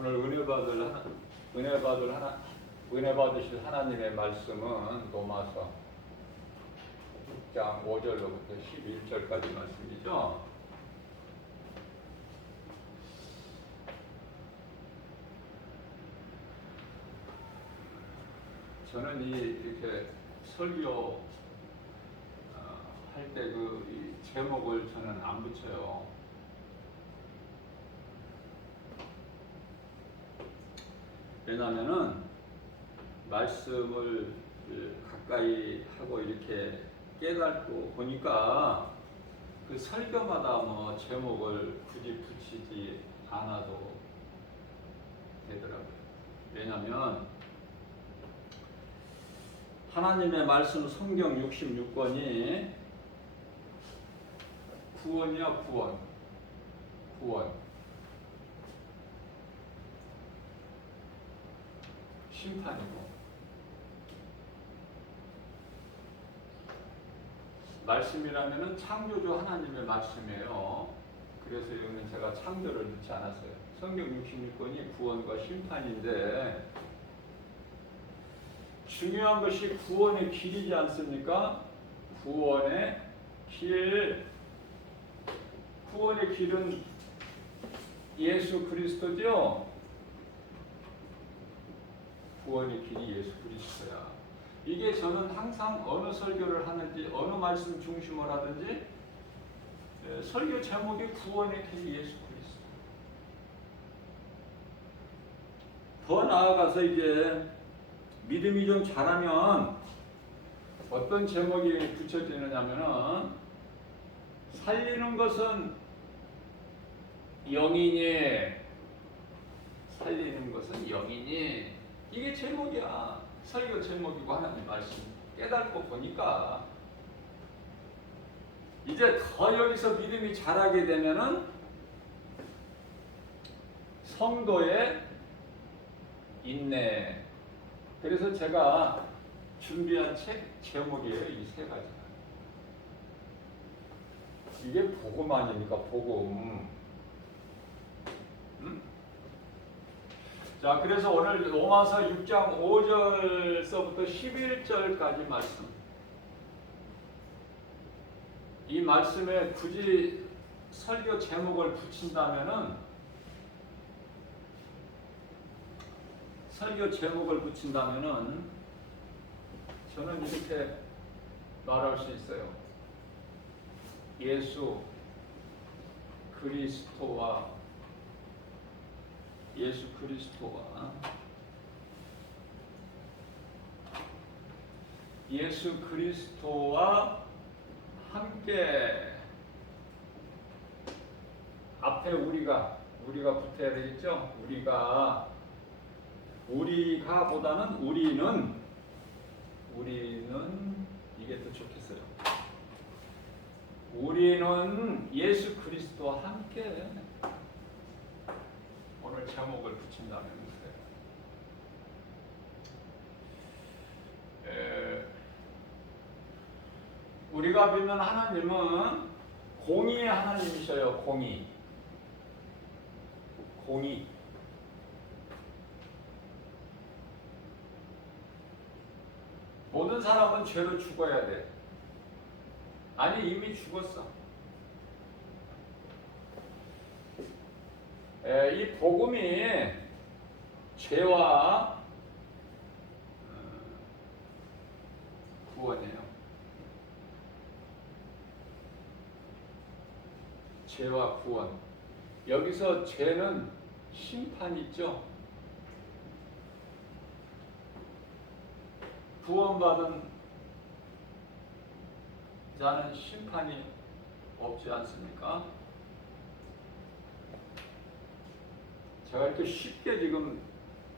오늘 은혜 받으실 하나님의 말씀은 로마서 6장 5절로부터 11절까지 말씀이죠. 저는 이렇게 설교 할 때 이 제목을 저는 안 붙여요. 왜냐하면은 말씀을 가까이 하고 이렇게 깨닫고 보니까 그 설교마다 뭐 제목을 굳이 붙이지 않아도 되더라고요. 왜냐하면 하나님의 말씀 성경 66권이 구원이야, 구원. 심판이고 말씀이라면은 창조주 하나님의 말씀이에요. 그래서 여기는 제가 창조를 넣지 않았어요. 성경 66권이 구원과 심판인데 중요한 것이 구원의 길이지 않습니까? 구원의 길은 예수 그리스도죠. 구원의 길이 예수 그리스도야. 이게 저는 항상 어느 설교를 하는지 어느 말씀 중심을 하든지 설교 제목이 구원의 길이 예수 그리스도. 더 나아가서 이제 믿음이 좀 자라면 어떤 제목이 붙여지느냐면은 살리는 것은 영이니 이게 제목이야. 설교 제목이고 하나님 말씀 깨닫고 보니까 이제 더 여기서 믿음이 자라게 되면은 성도의 인내. 그래서 제가 준비한 책 제목이에요. 이 세 가지가. 이게 복음 아닙니까? 복음. 자, 그래서 오늘 로마서 6장 5절서부터 11절까지 말씀. 이 말씀에 굳이 설교 제목을 붙인다면은 저는 이렇게 말할 수 있어요. 예수 그리스도와 함께 앞에 우리가 붙어야 되겠죠? 우리가 보다는 우리는 이게 더 좋겠어요. 우리는 예수 그리스도와 함께 오늘 제목을 붙인다면 우리가 믿는 하나님은 공의의 하나님이셔요. 공의. 모든 사람은 죄로 죽어야 돼. 아니 이미 죽었어. 이 복음이 죄와 구원이에요. 죄와 구원. 여기서 죄는 심판이 있죠. 구원받은 자는 심판이 없지 않습니까? 제가 이렇게 쉽게 지금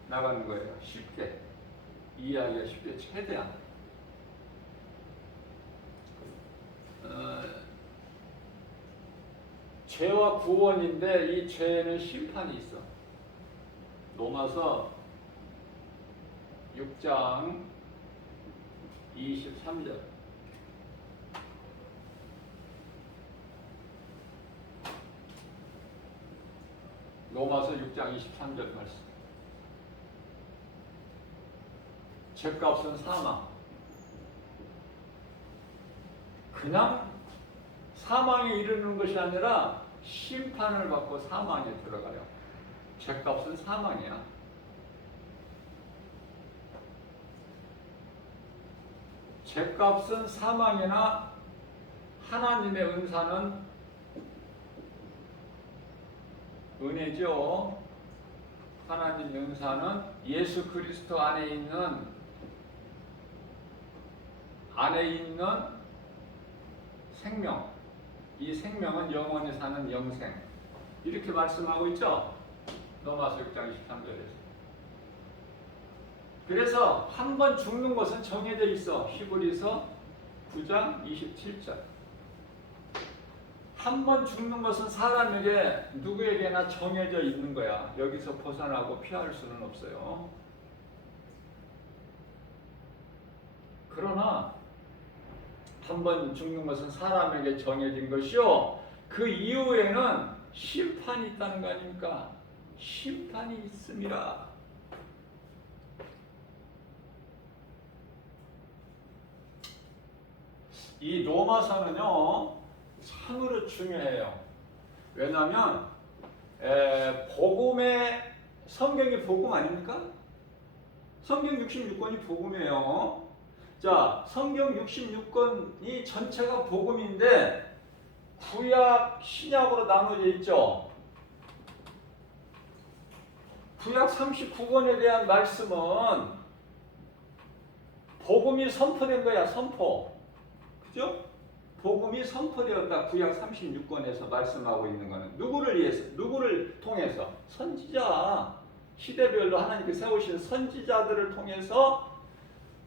나가는 거예요. 쉽게. 이해하기가 쉽게 최대한. 죄와 구원인데 이 죄에는 심판이 있어. 로마서 6장 23절. 로마서 6장 23절 말씀. 죄값은 사망. 그냥 사망에 이르는 것이 아니라 심판을 받고 사망에 들어가요. 죄값은 사망이야. 죄값은 사망이나 하나님의 은사는 은혜죠. 하나님의 은사는 예수 그리스도 안에 있는 생명. 이 생명은 영원히 사는 영생. 이렇게 말씀하고 있죠. 로마서 6장 23절에서. 그래서 한 번 죽는 것은 정해져 있어. 히브리서 9장 27절. 한 번 죽는 것은 사람에게 누구에게나 정해져 있는 거야. 여기서 벗어나고 피할 수는 없어요. 그러나 한 번 죽는 것은 사람에게 정해진 것이요. 그 이후에는 심판이 있다는 거 아닙니까? 심판이 있습니다. 이 로마서는요, 참으로 중요해요. 왜냐하면 복음의 성경이 복음 아닙니까? 성경 66권이 복음이에요. 자, 성경 66권이 전체가 복음인데 구약, 신약으로 나눠져 있죠. 구약 39권에 대한 말씀은 복음이 선포된 거야, 선포. 그죠? 복음이 선포되었다. 구약 36권에서 말씀하고 있는 거는 누구를 위해서, 누구를 통해서? 선지자. 시대별로 하나님께 세우신 선지자들을 통해서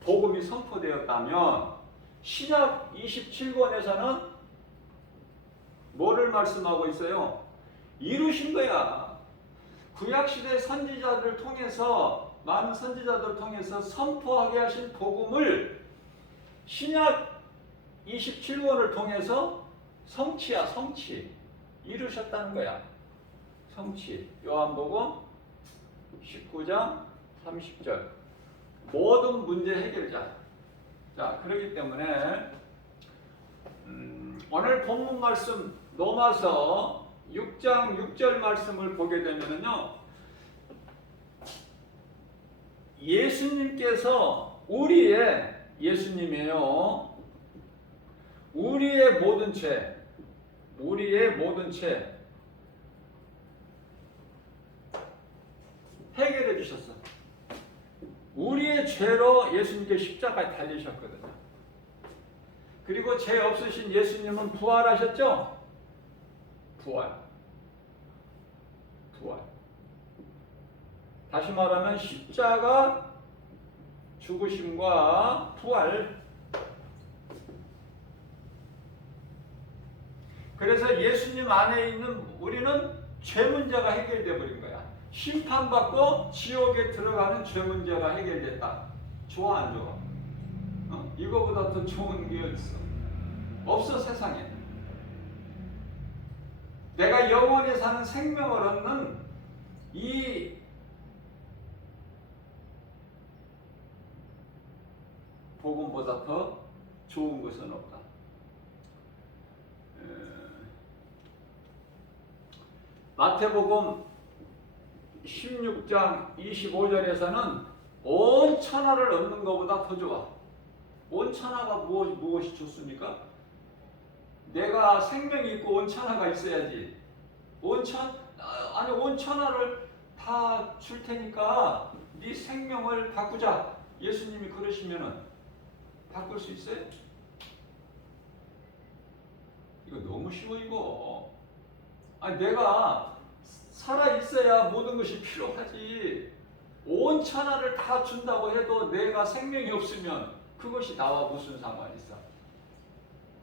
복음이 선포되었다면, 신약 27권에서는 뭐를 말씀하고 있어요? 이루신 거야. 구약시대 선지자들을 통해서, 많은 선지자들을 통해서 선포하게 하신 복음을 신약 27권을 통해서 성취야, 성취. 이루셨다는 거야. 성취. 요한복음 19장 30절. 모든 문제 해결자. 자, 그렇기 때문에 오늘 본문 말씀 로마서 6장 6절 말씀을 보게 되면요, 예수님께서 예수님이에요. 우리의 모든 죄 해결해 주셨어. 우리의 죄로 예수님께 십자가에 달리셨거든요. 그리고 죄 없으신 예수님은 부활하셨죠? 부활. 다시 말하면 십자가 죽으심과 부활. 그래서 예수님 안에 있는 우리는 죄 문제가 해결되어 버린 거야. 심판받고 지옥에 들어가는 죄 문제가 해결됐다. 좋아, 안 좋아? 이거보다 더 좋은 게 어딨어? 없어, 세상에. 내가 영원히 사는 생명을 얻는 이 복음보다 더 좋은 것은 없다. 마태복음 16장 25절에서는 온 천하를 얻는 것보다 더 좋아. 온 천하가 무엇이 좋습니까? 내가 생명이 있고 온 천하가 있어야지. 온 천하를 다 줄 테니까 네 생명을 바꾸자. 예수님이 그러시면은 바꿀 수 있어요? 이거 너무 쉬워, 이거. 아니, 내가 살아 있어야 모든 것이 필요하지. 온 천하를 다 준다고 해도 내가 생명이 없으면 그것이 나와 무슨 상관이 있어?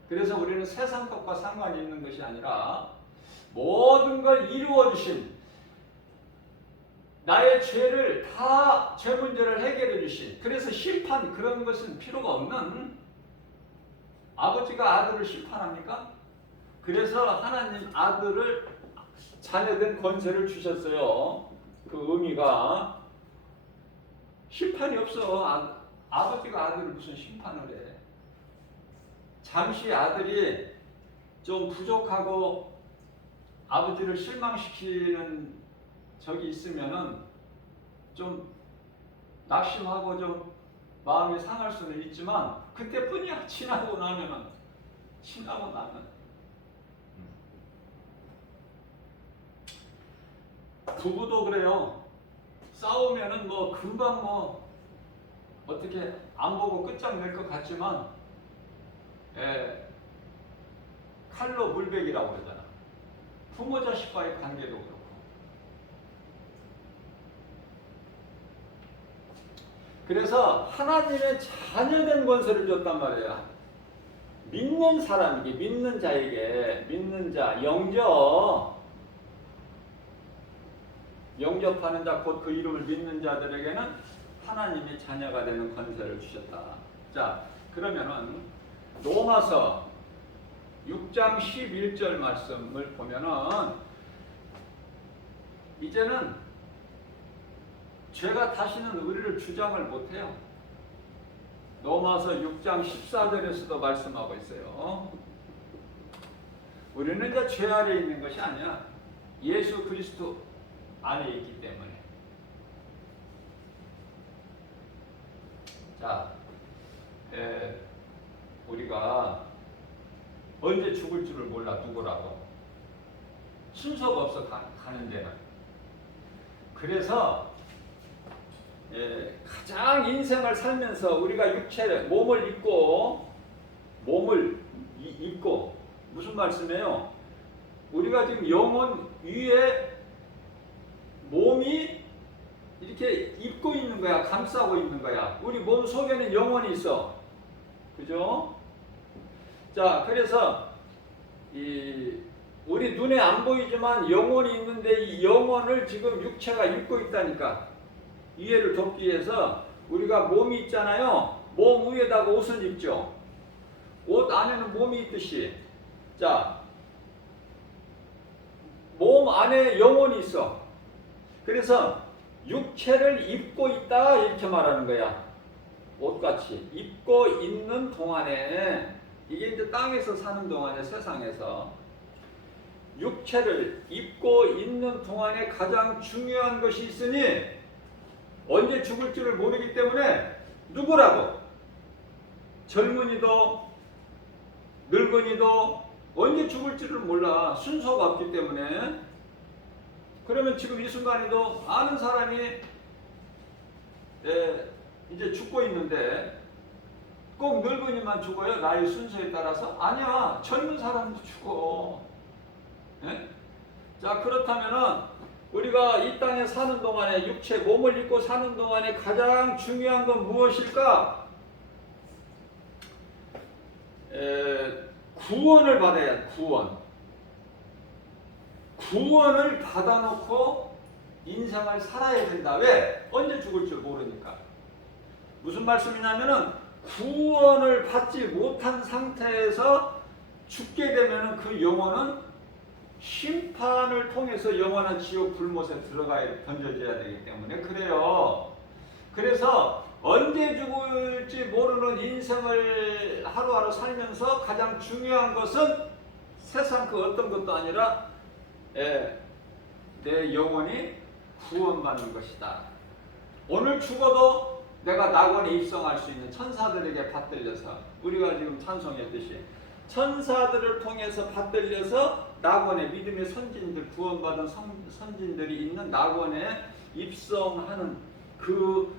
그래서 우리는 세상 것과 상관이 있는 것이 아니라 모든 걸 이루어 주신, 나의 죄를 다, 죄 문제를 해결해 주신, 그래서 심판 그런 것은 필요가 없는, 아버지가 아들을 심판합니까? 그래서 하나님 아들을 자녀된 권세를 주셨어요. 그 의미가 심판이 없어. 아버지가 아들을 무슨 심판을 해. 잠시 아들이 좀 부족하고 아버지를 실망시키는 적이 있으면은 좀 낙심하고 좀 마음이 상할 수는 있지만 그때뿐이야. 지나고 나면 부부도 그래요. 싸우면은 뭐 금방 뭐 어떻게 안 보고 끝장낼 것 같지만 칼로 물베기라고 그러잖아. 부모 자식과의 관계도 그렇고. 그래서 하나님의 자녀된 권세를 줬단 말이야. 믿는 사람에게, 믿는 자에게, 믿는 자, 영접하는 자, 곧 그 이름을 믿는 자들에게는 하나님이 자녀가 되는 권세를 주셨다. 자, 그러면은 로마서 6장 11절 말씀을 보면은 이제는 죄가 다시는 우리를 주장을 못해요. 로마서 6장 14절에서도 말씀하고 있어요. 우리는 이제 죄 아래에 있는 것이 아니야. 예수 그리스도 안에 있기 때문에. 자, 우리가 언제 죽을 줄을 몰라. 누구라고. 순서가 없어. 가는 데는. 그래서 가장 인생을 살면서 우리가 육체를 몸을 입고 무슨 말씀이에요? 우리가 지금 영혼 위에 몸이 이렇게 입고 있는 거야. 감싸고 있는 거야. 우리 몸 속에는 영혼이 있어. 그죠? 자, 그래서 우리 눈에 안 보이지만 영혼이 있는데 이 영혼을 지금 육체가 입고 있다니까. 이해를 돕기 위해서 우리가 몸이 있잖아요. 몸 위에다가 옷을 입죠. 옷 안에는 몸이 있듯이. 자, 몸 안에 영혼이 있어. 그래서 육체를 입고 있다 이렇게 말하는 거야. 옷같이 입고 있는 동안에, 이게 이제 땅에서 사는 동안에, 세상에서 육체를 입고 있는 동안에 가장 중요한 것이 있으니 언제 죽을지를 모르기 때문에 누구라도, 젊은이도 늙은이도 언제 죽을지를 몰라. 순서가 없기 때문에. 그러면 지금 이 순간에도 아는 사람이 이제 죽고 있는데 꼭 늙은이만 죽어요? 나의 순서에 따라서? 아니야. 젊은 사람도 죽어. 네? 자, 그렇다면은 우리가 이 땅에 사는 동안에, 육체 몸을 입고 사는 동안에 가장 중요한 건 무엇일까? 구원을 받아야 돼. 구원을 받아놓고 인생을 살아야 된다. 왜? 언제 죽을 줄 모르니까. 무슨 말씀이냐면은 구원을 받지 못한 상태에서 죽게 되면은 그 영혼은 심판을 통해서 영원한 지옥 불못에 던져져야 되기 때문에 그래요. 그래서 언제 죽을지 모르는 인생을 하루하루 살면서 가장 중요한 것은 세상 그 어떤 것도 아니라 내 영혼이 구원받는 것이다. 오늘 죽어도 내가 낙원에 입성할 수 있는 천사들에게 받들려서, 우리가 지금 찬송했듯이 천사들을 통해서 받들려서 낙원에, 믿음의 선진들, 구원받은 선진들이 있는 낙원에 입성하는 그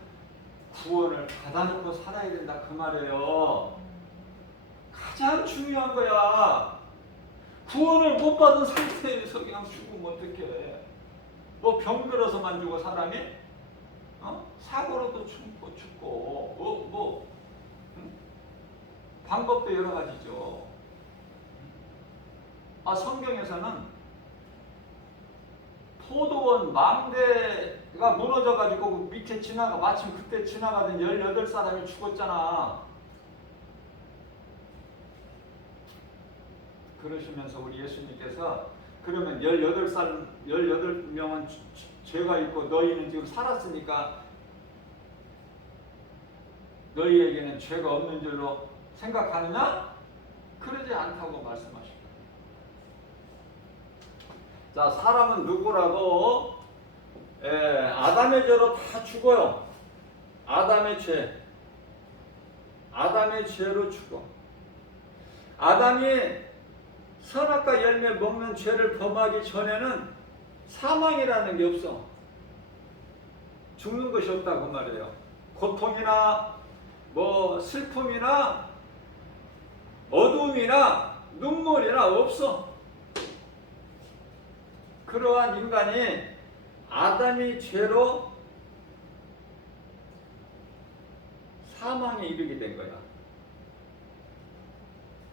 구원을 받아놓고 살아야 된다 그 말이에요. 가장 중요한 거야. 구원을 못 받은 상태에서 그냥 죽으면 어떡해. 뭐 병들어서만 죽어 사람이? 사고로도 죽고 방법도 여러 가지죠. 성경에서는 포도원 망대가 무너져가지고 밑에 마침 그때 지나가던 18사람이 죽었잖아. 그러시면서 우리 예수님께서 그러면 18명은 죄가 있고 너희는 지금 살았으니까 너희에게는 죄가 없는 줄로 생각하느냐? 그러지 않다고 말씀하십니다. 자, 사람은 누구라도 아담의 죄로 다 죽어요. 아담의 죄로 죽어. 아담이 선악과 열매 먹는 죄를 범하기 전에는 사망이라는 게 없어. 죽는 것이 없다고 말이에요. 고통이나 뭐 슬픔이나 어둠이나 눈물이나 없어. 그러한 인간이 아담이 죄로 사망에 이르게 된 거야.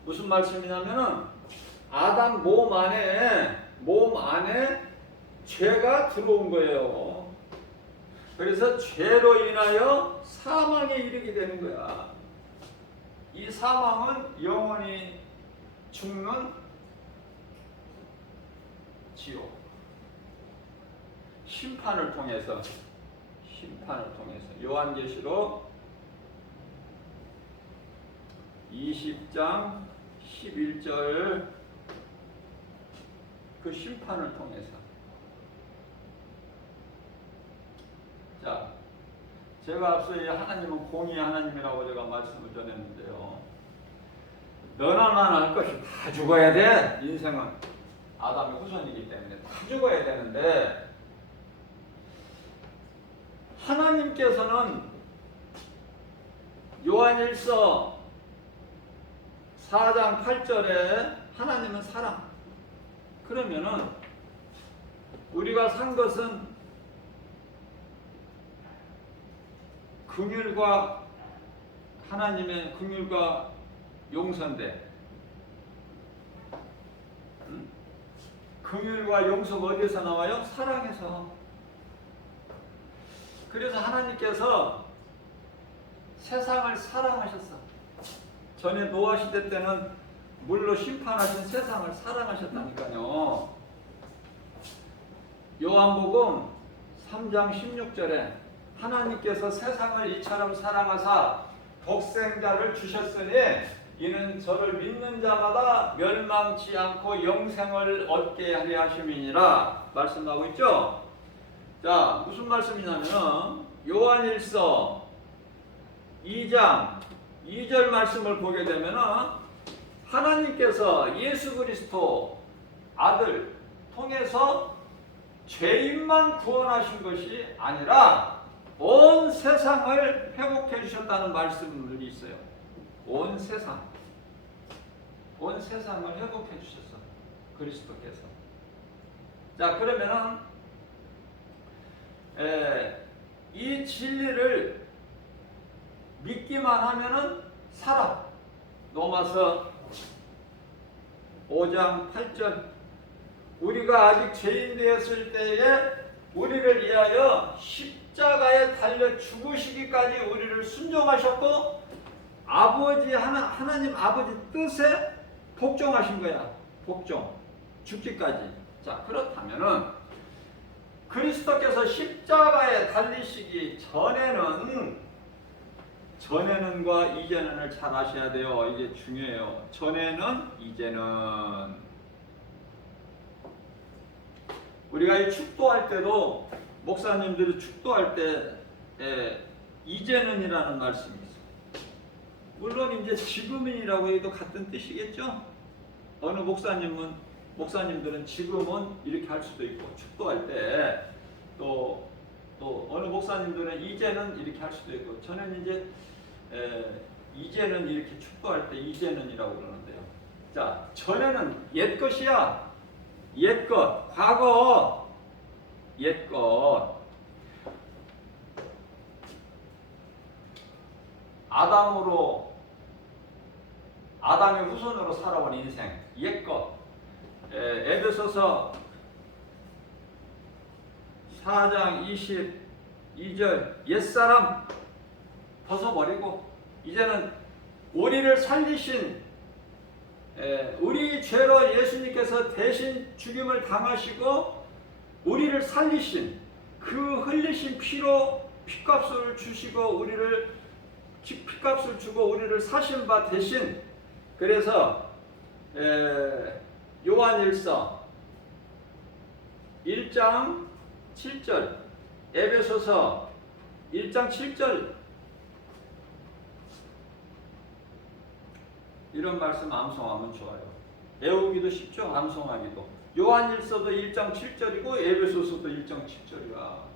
무슨 말씀이냐면은 아담 몸 안에 죄가 들어온 거예요. 그래서 죄로 인하여 사망에 이르게 되는 거야. 이 사망은 영원히 죽는 지옥. 심판을 통해서 요한계시록 20장 11절 그 심판을 통해서. 자, 제가 앞서 하나님은 공의의 하나님이라고 제가 말씀을 전했는데요. 너나 나나 할 것이 다 죽어야 돼. 인생은 아담의 후손이기 때문에 다 죽어야 되는데 하나님께서는 요한일서 4장 8절에 하나님은 사랑. 그러면은 우리가 산 것은 긍휼과 하나님의 긍휼과 용서인데 긍휼과 용서가 어디서 나와요? 사랑에서. 그래서 하나님께서 세상을 사랑하셨어. 전에 노아 시대 때는 물로 심판하신 세상을 사랑하셨다니까요. 요한복음 3장 16절에 하나님께서 세상을 이처럼 사랑하사 독생자를 주셨으니 이는 저를 믿는 자마다 멸망치 않고 영생을 얻게 하려 하심이니라 말씀하고 있죠. 자, 무슨 말씀이냐면 요한일서 2장 2절 말씀을 보게 되면 하나님께서 예수 그리스도 아들 통해서 죄인만 구원하신 것이 아니라 온 세상을 회복해 주셨다는 말씀이 있어요. 온 세상을 회복해 주셨어. 그리스도께서. 자, 그러면은 이 진리를 믿기만 하면은 살아. 로마서 5장 8절. 우리가 아직 죄인 되었을 때에 우리를 위하여 십자가에 달려 죽으시기까지 우리를 순종하셨고 하나님 아버지 뜻에 복종하신 거야. 복종. 죽기까지. 자, 그렇다면은 그리스도께서 십자가에 달리시기 전에는과 이제는을 잘 아셔야 돼요. 이게 중요해요. 전에는, 이제는. 우리가 이 축도할 때도 목사님들이 축도할 때 이제는이라는 말씀이 있어요. 물론 이제 지금이라고 해도 같은 뜻이겠죠. 어느 목사님들은 지금은 이렇게 할 수도 있고 축도할 때 또 어느 목사님들은 이제는 이렇게 할 수도 있고 저는 이제 이제는 이렇게 축도할 때 이제는이라고 그러는데요. 자, 전에는 옛것이야. 옛것, 과거, 옛것. 아담의 후손으로 살아온 인생, 옛것. 에베소서 4장 22절 옛사람 벗어버리고 이제는 우리를 살리신 우리 죄로 예수님께서 대신 죽임을 당하시고 우리를 살리신 그 흘리신 피로 피값을 주시고 피값을 주고 우리를 사신 바 대신, 그래서 요한일서 1장 7절, 에베소서 1장 7절 이런 말씀 암송하면 좋아요. 외우기도 쉽죠. 암송하기도. 요한일서도 1장 7절이고 에베소서도 1장 7절이야.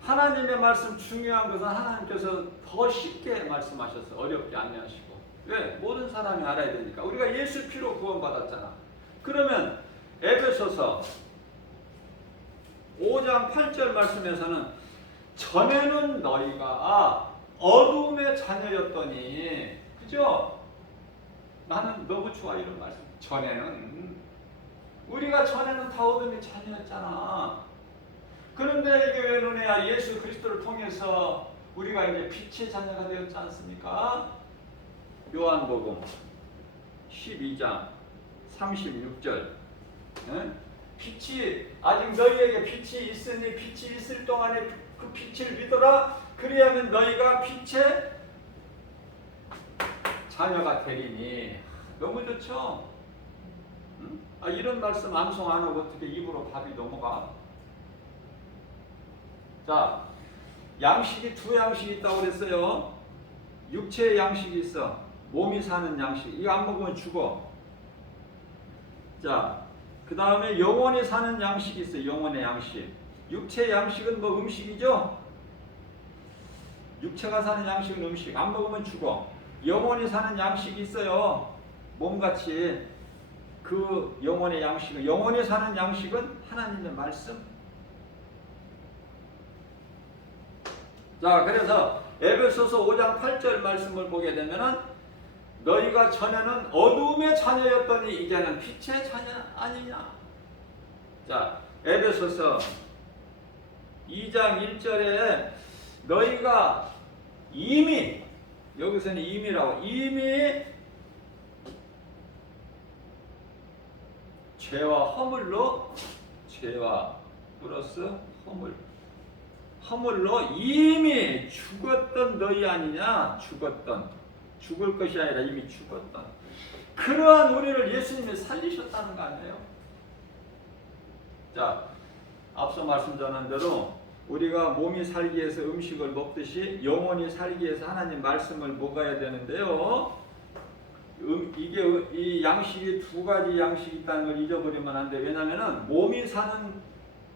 하나님의 말씀 중요한 것은 하나님께서 더 쉽게 말씀하셔서 어렵게 안 하시고. 왜? 모든 사람이 알아야 되니까. 우리가 예수 피로 구원받았잖아. 그러면 에베소서 5장 8절 말씀에서는 전에는 너희가 어둠의 자녀였더니, 그죠? 나는 너무 좋아 이런 말씀. 우리가 전에는 다 어둠의 자녀였잖아. 그런데 이게 왜 너네야? 예수 그리스도를 통해서 우리가 이제 빛의 자녀가 되었지 않습니까? 요한복음 12장 36절. 빛이 아직 너희에게 빛이 있으니 빛이 있을 동안에 그 빛을 믿어라. 그리하면 너희가 빛의 자녀가 되리니. 너무 좋죠? 이런 말씀 암송 안 하고 어떻게 입으로 답이 넘어가? 자, 양식이 두 양식이 있다고 그랬어요. 육체의 양식이 있어. 몸이 사는 양식. 이거 안 먹으면 죽어. 자, 그 다음에 영혼이 사는 양식이 있어요. 영혼의 양식. 육체의 양식은 뭐 음식이죠? 육체가 사는 양식은 음식. 안 먹으면 죽어. 영혼이 사는 양식이 있어요. 몸같이. 그 영혼의 양식은, 영혼이 사는 양식은 하나님의 말씀. 자, 그래서 에베소서 5장 8절 말씀을 보게 되면은 너희가 전에는 어둠의 자녀였더니 이제는 빛의 자녀 아니냐. 자, 에베소서 2장 1절에 너희가 이미, 여기서는 이미라고, 이미 죄와 허물로, 죄와 플러스 허물로 이미 죽었던 너희 아니냐. 죽을 것이 아니라 이미 죽었던 그러한 우리를 예수님이 살리셨다는 거 아니에요? 자, 앞서 말씀 전한 대로 우리가 몸이 살기 위해서 음식을 먹듯이 영혼이 살기 위해서 하나님 말씀을 먹어야 되는데요. 이게 이 양식이 두 가지 양식이 있다는 걸 잊어버리면 안 돼. 왜냐하면 몸이 사는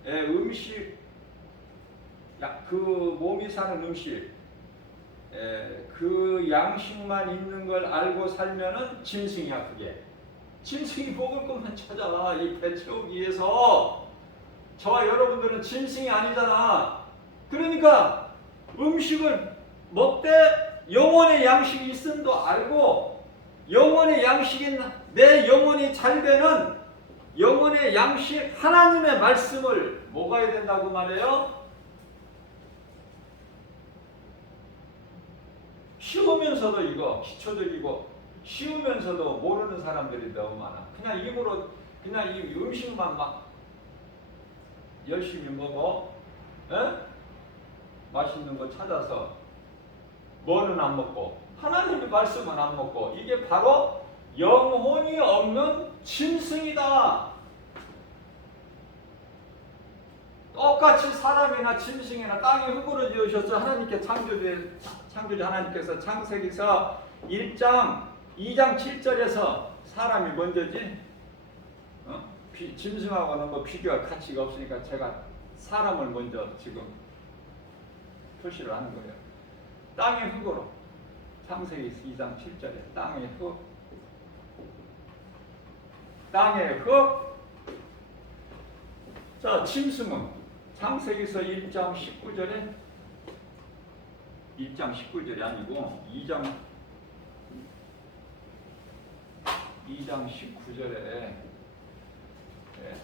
음식, 그 몸이 사는 음식, 그 양식만 있는 걸 알고 살면은 짐승이야. 그게 짐승이 먹을 것만 찾아. 이 배 채우기 위해서. 저와 여러분들은 짐승이 아니잖아. 그러니까 음식을 먹되 영혼의 양식이 있음도 알고, 영혼의 양식인 내 영혼이 잘 되는 영혼의 양식 하나님의 말씀을 먹어야 된다고 말해요. 쉬우면서도 이거 기초적이고 쉬우면서도 모르는 사람들이 너무 많아. 그냥 입으로 그냥 이 음식만 막 열심히 먹어. 맛있는 거 찾아서 뭐는 안 먹고 하나님의 말씀은 안 먹고. 이게 바로 영혼이 없는 짐승이다. 똑같이 사람이나 짐승이나 땅에 흙으로 지으셨어. 하나님께 창조주 하나님께서 창세기서 1장 2장 7절에서 사람이 먼저지. 짐승하고는 뭐 비교할 가치가 없으니까 제가 사람을 먼저 지금 표시를 하는 거예요. 땅의 흙으로. 창세기 2장 7절에 땅의 흙. 땅의 흙. 자, 짐승은 창세기서 1장 19절에 1장 19절이 아니고 2장 19절에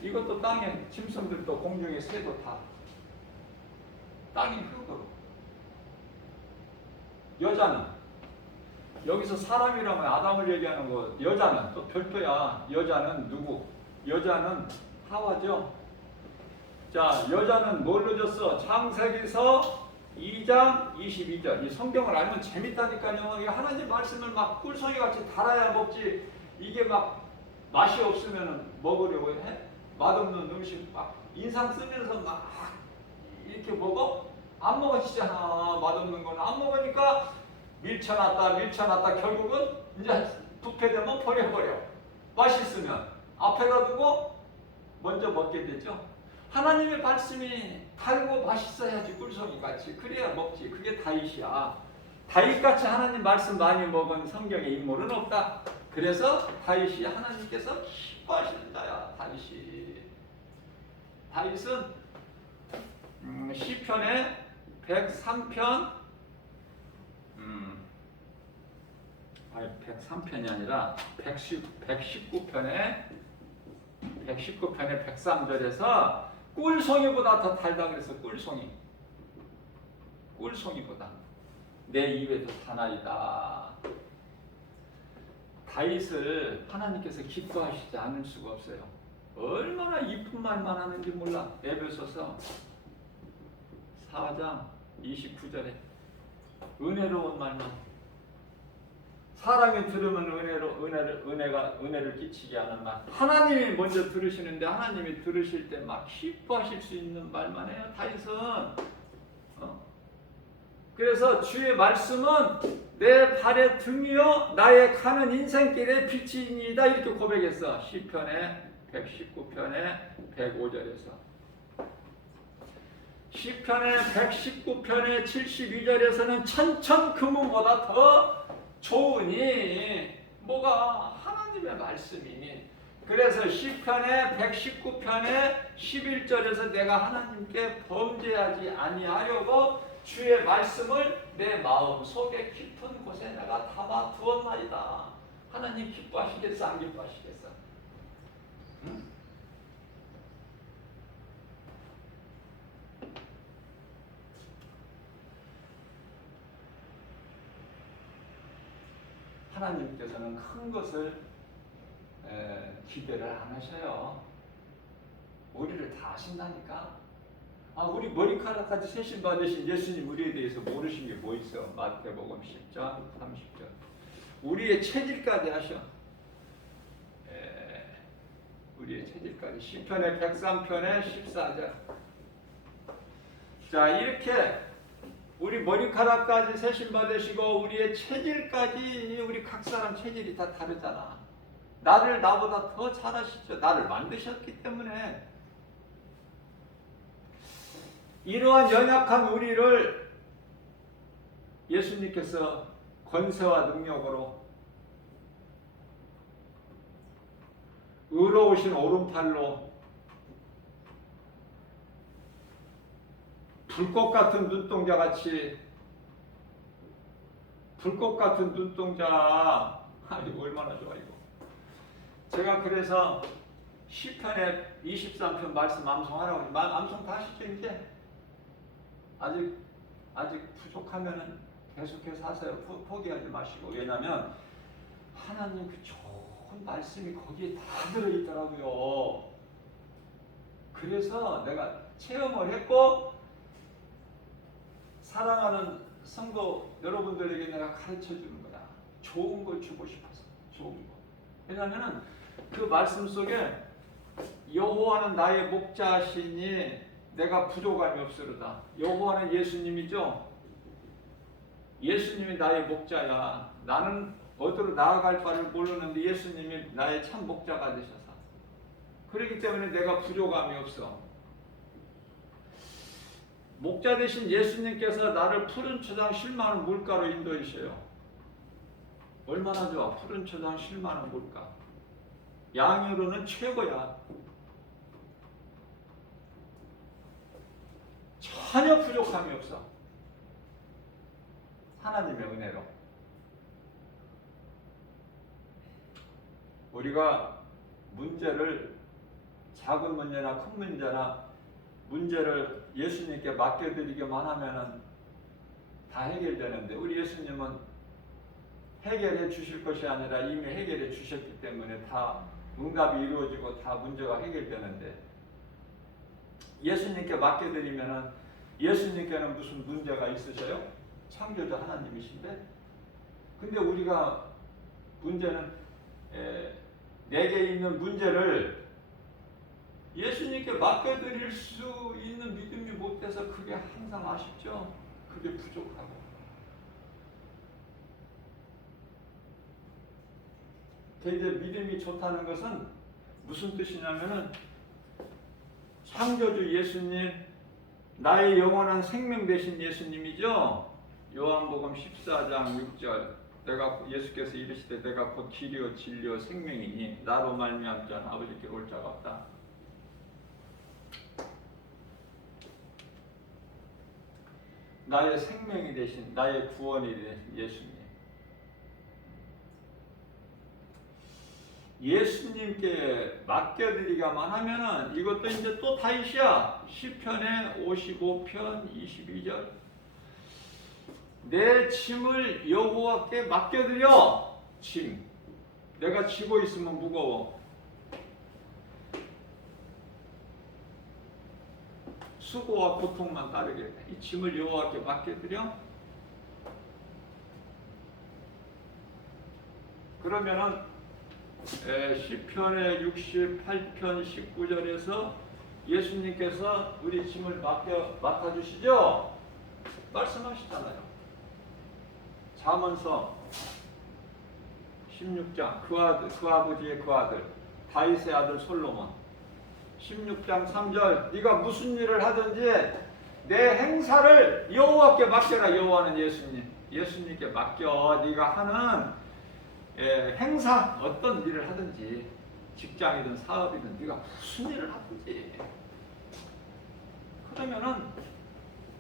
이것도 땅의 짐승들도 공중의 새도 다 땅의 흙으로. 여자는 여기서 사람이라면 아담을 얘기하는 거, 여자는 또 별도야. 여자는 누구? 여자는 하와죠. 자, 여자는 뭘로 줬어? 창세기서 2장 22절. 이 성경을 알면 재밌다니까요. 이 하나님 말씀을 막 꿀송이 같이 달아야 먹지. 이게 막 맛이 없으면 먹으려고 해? 맛없는 음식 막 인상 쓰면서 막 이렇게 먹어? 안 먹으시잖아. 맛없는 거는 안 먹으니까 밀쳐놨다 결국은 이제 부패되면 버려버려. 맛있으면 앞에다 두고 먼저 먹게 되죠. 하나님의 말씀이 달고 맛있어야지, 꿀송이 같이. 그래야 먹지. 그게 다윗이야. 다윗같이 하나님 말씀 많이 먹은 성경의 인물은 없다. 그래서 다윗이 하나님께서 기뻐하시는 자야. 다윗은 시편의 103편 103편이 아니라 119편의 103절에서 꿀송이보다 더 달다 그래서 꿀송이보다 내 입에도 사나이다. 다윗을 하나님께서 기뻐하시지 않을 수가 없어요. 얼마나 이쁜 말만 하는지 몰라. 에베소서 4장 29절에 은혜로운 말만. 사람이 들으면 은혜를 끼치게 하는 말. 하나님이 먼저 들으시는데 하나님이 들으실 때 막 기뻐하실 수 있는 말만 해요. 다윗은. 그래서 주의 말씀은 내 발의 등이요 나의 가는 인생길의 빛이니이다. 이렇게 고백했어. 시편의 119편의 105절에서. 시편의 119편의 72절에서는 천천금은보다 더 좋으니 뭐가 하나님의 말씀이니. 그래서 시편의 119편의 11절에서 내가 하나님께 범죄하지 아니하려고 주의 말씀을 내 마음 속에 깊은 곳에 내가 담아 두었나이다. 하나님 기뻐하시겠어, 안 기뻐하시겠어? 응? 하나님께서는 큰 것을 기대를 안 하셔요. 우리를 다 아신다니까. 우리 머리카락까지 세신 받으신 예수님 우리에 대해서 모르신 게 뭐 있어? 마태복음 10장 30절. 우리의 체질까지 하셔. 우리의 체질까지. 시편의 103편의 14절. 자, 이렇게 우리 머리카락까지 세신 받으시고 우리의 체질까지, 우리 각 사람 체질이 다 다르잖아. 나를 나보다 더 잘 아시죠. 나를 만드셨기 때문에. 이러한 연약한 우리를 예수님께서 권세와 능력으로 의로우신 오른팔로 불꽃 같은 눈동자같이, 불꽃 같은 눈동자. 이거 얼마나 좋아 이거. 제가 그래서 시편의 23편 말씀 암송하라고. 암송 다 하시죠 이제? 아직 부족하면은 계속해서 하세요. 포기하지 마시고. 왜냐하면 하나님 그 좋은 말씀이 거기에 다 들어있더라고요. 그래서 내가 체험을 했고 사랑하는 성도 여러분들에게 내가 가르쳐 주는 거야. 좋은 걸 주고 싶어서. 좋은 거. 왜냐하면 그 말씀 속에 여호와는 나의 목자시니 내가 부족함이 없으리다. 여호와는 예수님이죠. 예수님이 나의 목자야. 나는 어디로 나아갈 바를 모르는데 예수님이 나의 참 목자가 되셔서. 그렇기 때문에 내가 부족함이 없어. 목자 되신 예수님께서 나를 푸른 초장 쉴만한 물가로 인도하셔요. 얼마나 좋아. 푸른 초장 쉴만한 물가. 양으로는 최고야. 전혀 부족함이 없어. 하나님의 은혜로. 우리가 문제를, 작은 문제나 큰 문제나 문제를 예수님께 맡겨드리기만 하면은 다 해결되는데 우리 예수님은 해결해 주실 것이 아니라 이미 해결해 주셨기 때문에 다 응답이 이루어지고 다 문제가 해결되는데, 예수님께 맡겨드리면은 예수님께는 무슨 문제가 있으셔요? 창조자 하나님이신데. 근데 우리가 문제는 내게 있는 문제를 예수님께 맡겨드릴 수 있는 믿음이 못돼서 그게 항상 아쉽죠. 그게 부족하고. 이제 믿음이 좋다는 것은 무슨 뜻이냐면은, 창조주 예수님, 나의 영원한 생명 되신 예수님이죠. 요한복음 14장 6절, 예수께서 이르시되 내가 곧 길이요 진리요 생명이니 나로 말미암지 않아 아버지께 올 자가 없다. 나의 생명이 되신, 나의 구원이 되신 예수님. 예수님께 맡겨드리기만 하면은 이것도 이제 또 다윗이야. 시편의 55편 22절. 내 짐을 여호와께 맡겨드려. 짐. 내가 지고 있으면 무거워. 수고와 고통만 따르게 돼. 이 짐을 여호와께 맡겨드려. 그러면은 시편의 68편 19절에서 예수님께서 우리 짐을 맡아주시죠? 말씀하시잖아요. 잠언서 16장 그 아버지의 그 아들 다윗의 아들 솔로몬 16장 3절, 네가 무슨 일을 하든지 내 행사를 여호와께 맡겨라. 여호와는 예수님께 맡겨. 네가 하는 행사, 어떤 일을 하든지, 직장이든 사업이든 네가 무슨 일을 하든지, 그러면은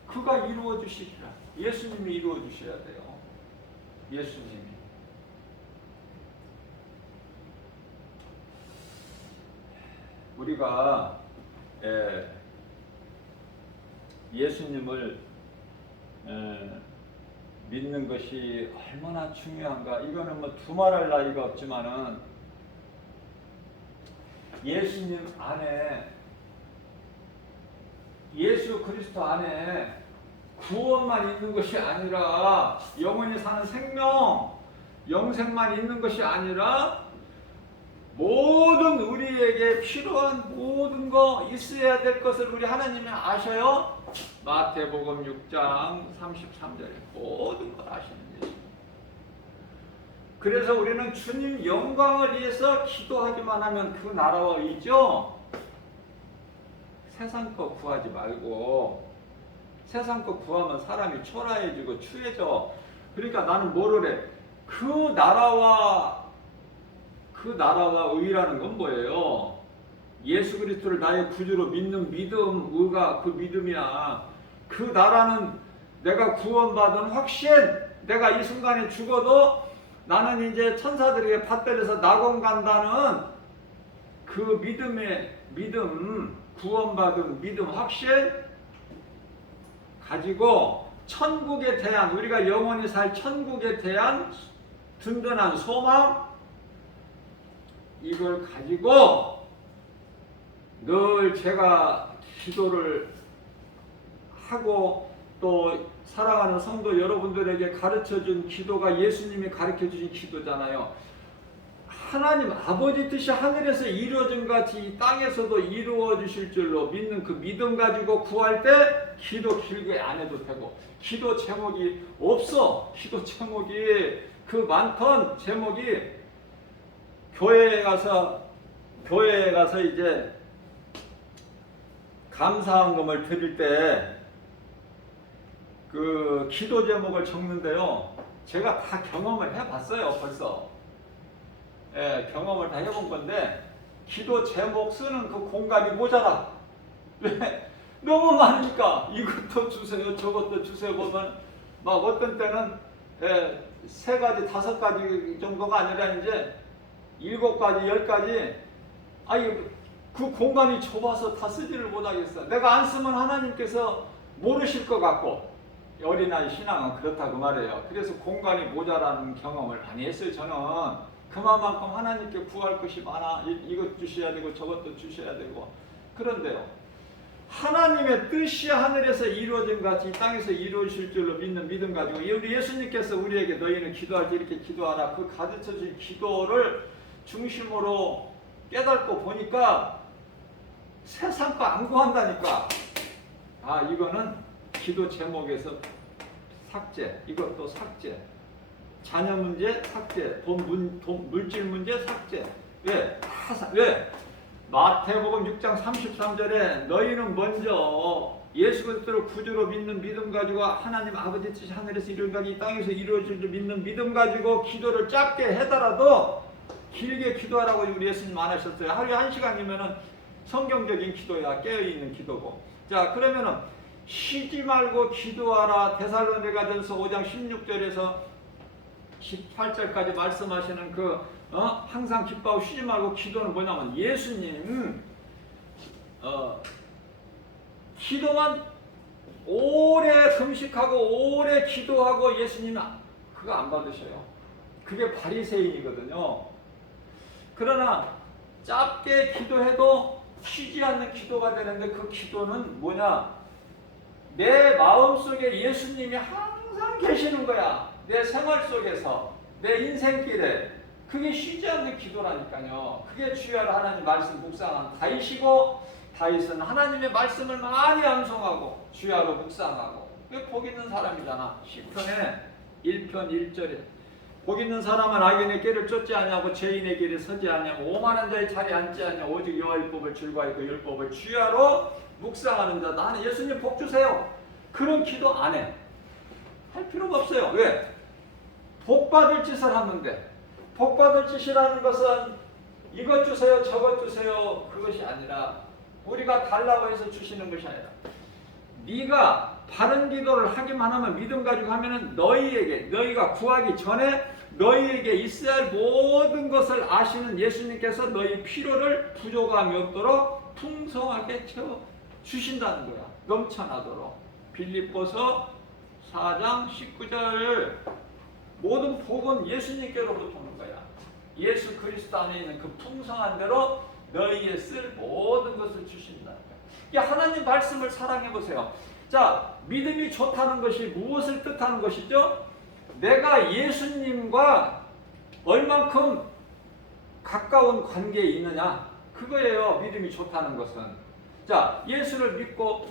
그가 이루어 주시리라. 예수님이 이루어 주셔야 돼요. 예수님이. 우리가 예수님을 믿는 것이 얼마나 중요한가, 이거는 뭐 두말할 나위가 없지만은, 예수님 안에, 예수 그리스도 안에 구원만 있는 것이 아니라, 영원히 사는 생명, 영생만 있는 것이 아니라, 모든 우리에게 필요한 모든 거 있어야 될 것을 우리 하나님이 아셔요. 마태복음 6장 33절에 모든 걸 아시는 예수님. 그래서 우리는 주님 영광을 위해서 기도하기만 하면 그 나라와 의죠. 세상 거 구하지 말고, 세상 거 구하면 사람이 초라해지고 추해져. 그러니까 나는 뭐를 해? 그 나라와 의라는 건 뭐예요? 예수 그리스도를 나의 구주로 믿는 믿음, 의가 그 믿음이야. 그 나라는 내가 구원받은 확신, 내가 이 순간에 죽어도 나는 이제 천사들에게 받들여서 낙원 간다는 그 믿음, 구원받은 믿음, 확신 가지고 천국에 대한, 우리가 영원히 살 천국에 대한 든든한 소망, 이걸 가지고 늘 제가 기도를 하고 또 사랑하는 성도 여러분들에게 가르쳐준 기도가 예수님이 가르쳐주신 기도잖아요. 하나님 아버지 뜻이 하늘에서 이루어진 같이 이 땅에서도 이루어 주실 줄로 믿는 그 믿음 가지고 구할 때 기도 길게 안 해도 되고, 기도 제목이 없어. 기도 제목이 그 많던 제목이 교회에 가서 이제 감사헌금을 드릴 때 그 기도 제목을 적는데요. 제가 다 경험을 해봤어요. 벌써. 경험을 다 해본 건데, 기도 제목 쓰는 그 공간이 모자라. 왜? 너무 많으니까 이것도 주세요, 저것도 주세요. 보면 막 어떤 때는 3가지, 5가지 정도가 아니라 이제 7가지, 10가지. 아니, 그 공간이 좁아서 다 쓰지를 못하겠어. 내가 안 쓰면 하나님께서 모르실 것 같고, 어린아이 신앙은 그렇다고 말해요. 그래서 공간이 모자라는 경험을 많이 했어요. 저는 그만큼 하나님께 구할 것이 많아. 이것 주셔야 되고 저것도 주셔야 되고. 그런데요, 하나님의 뜻이 하늘에서 이루어진 같이 이 땅에서 이루어질 줄로 믿는 믿음 가지고 우리 예수님께서 우리에게 너희는 기도할 때 이렇게 기도하라, 그 가르쳐진 기도를 중심으로 깨닫고 보니까 세상 거 안 구한다니까. 아, 이거는 기도 제목에서 삭제, 이것도 삭제, 자녀 문제 삭제, 물질 문제 삭제. 왜? 왜? 마태복음 6장 33절에 너희는 먼저 예수 그리스도를 구주로 믿는 믿음 가지고 하나님 아버지 뜻이 하늘에서 이루어진 이 땅에서 이루어질 줄 믿는 믿음 가지고 기도를 짧게 해더라도 길게 기도하라고 우리 예수님 말하셨어요. 하루에 1시간이면은 성경적인 기도야, 깨어있는 기도고. 자, 그러면은 쉬지 말고 기도하라. 데살로니가전서 5장 16절에서 18절까지 말씀하시는 항상 기뻐하고 쉬지 말고 기도는 뭐냐면 예수님 기도만 오래 금식하고 오래 기도하고 예수님은 그거 안 받으셔요. 그게 바리새인이거든요. 그러나 짧게 기도해도 쉬지 않는 기도가 되는데 그 기도는 뭐냐? 내 마음속에 예수님이 항상 계시는 거야. 내 생활 속에서, 내 인생길에. 그게 쉬지 않는 기도라니까요. 그게 주야로 하나님 말씀 묵상한 다윗이고, 다윗은 하나님의 말씀을 많이 암송하고 주야로 묵상하고. 그게 복 있는 사람이잖아. 시편에 1편 1절에 복 있는 사람은 악인의 길을 쫓지 아니하고 죄인의 길에 서지 아니하고 오만한 자의 자리에 앉지 아니하고 오직 여호와의 율법을 즐거워하고 율법을 주야로 묵상하는 자. 나는 예수님 복 주세요. 그런 기도 안 해. 할 필요가 없어요. 왜? 복 받을 짓을 하면 돼. 복 받을 짓이라는 것은 이것 주세요, 저것 주세요, 그것이 아니라 우리가 달라고 해서 주시는 것이 아니라 네가 바른 기도를 하기만 하면 믿음 가지고 하면은 너희가 구하기 전에 너희에게 있어야 할 모든 것을 아시는 예수님께서 너희 필요를 부족함이 없도록 풍성하게 채워 주신다는 거야. 넘쳐나도록. 빌립보서 4장 19절 모든 복은 예수님께로부터 오는 거야. 예수 그리스도 안에 있는 그 풍성한 대로 너희에 쓸 모든 것을 주신다는 거야. 이게 하나님 말씀을 사랑해 보세요. 자, 믿음이 좋다는 것이 무엇을 뜻하는 것이죠? 내가 예수님과 얼만큼 가까운 관계에 있느냐, 그거예요. 믿음이 좋다는 것은. 자, 예수를 믿고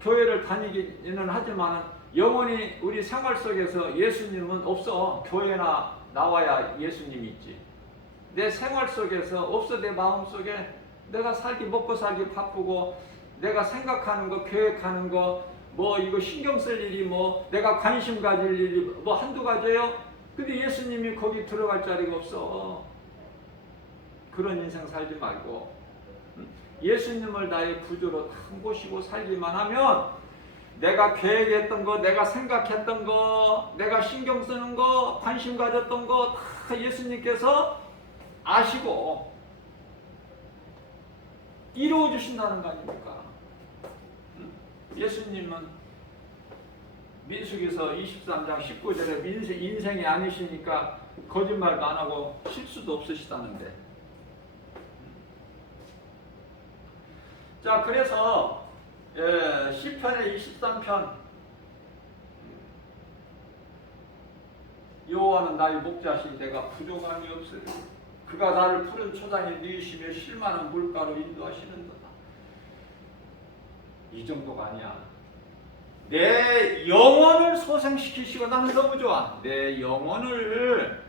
교회를 다니기는 하지만 영원히 우리 생활 속에서 예수님은 없어. 교회나 나와야 예수님이 있지. 내 생활 속에서 없어. 내 마음 속에 내가 먹고 살기 바쁘고 내가 생각하는 거, 계획하는 거, 뭐 이거 신경 쓸 일이 뭐 내가 관심 가질 일이 뭐 한두 가지예요. 근데 예수님이 거기 들어갈 자리가 없어. 그런 인생 살지 말고 예수님을 나의 구주로 다 모시고 살기만 하면 내가 계획했던 거, 내가 생각했던 거, 내가 신경 쓰는 거, 관심 가졌던 거 다 예수님께서 아시고 이루어 주신다는 거 아닙니까? 예수님은 민수기서 23장 19절에 인생이 아니시니까 거짓말도 안 하고 실수도 없으시다는데. 자, 그래서 시편의 23편 여호와는 나의 목자시니 내가 부족함이 없으리. 그가 나를 푸른 초장에 누이시며 쉴만한 물가로 인도하시는도다. 이 정도가 아니야. 내 영혼을 소생시키시고, 나는 너무 좋아. 내 영혼을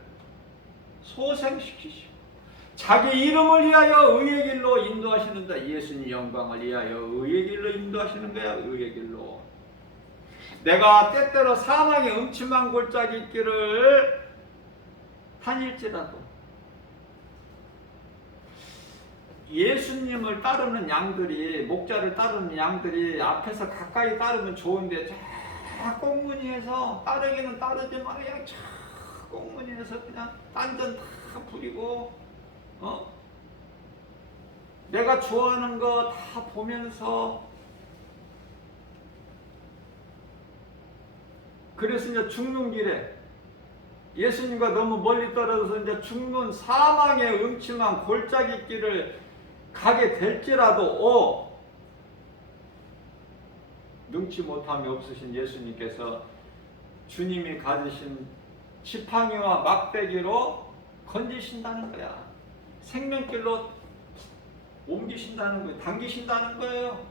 소생시키시고 자기 이름을 위하여 의의 길로 인도하시는다. 예수님 영광을 위하여 의의 길로 인도하시는 거야. 의의 길로. 내가 때때로 사망의 음침한 골짜기 길을 다닐지라도 예수님을 따르는 양들이, 목자를 따르는 양들이 앞에서 가까이 따르면 좋은데 저 꽁무니에서 따르기는 따르지만 그냥 저 꽁무니에서 그냥 딴전 다 부리고 내가 좋아하는 거 다 보면서 그래서 이제 죽는 길에 예수님과 너무 멀리 떨어져서 이제 죽는 사망의 음침한 골짜기 길을 가게 될지라도 능치 못함이 없으신 예수님께서 주님이 가지신 지팡이와 막대기로 건지신다는 거야. 생명길로 옮기신다는 거예요. 당기신다는 거예요.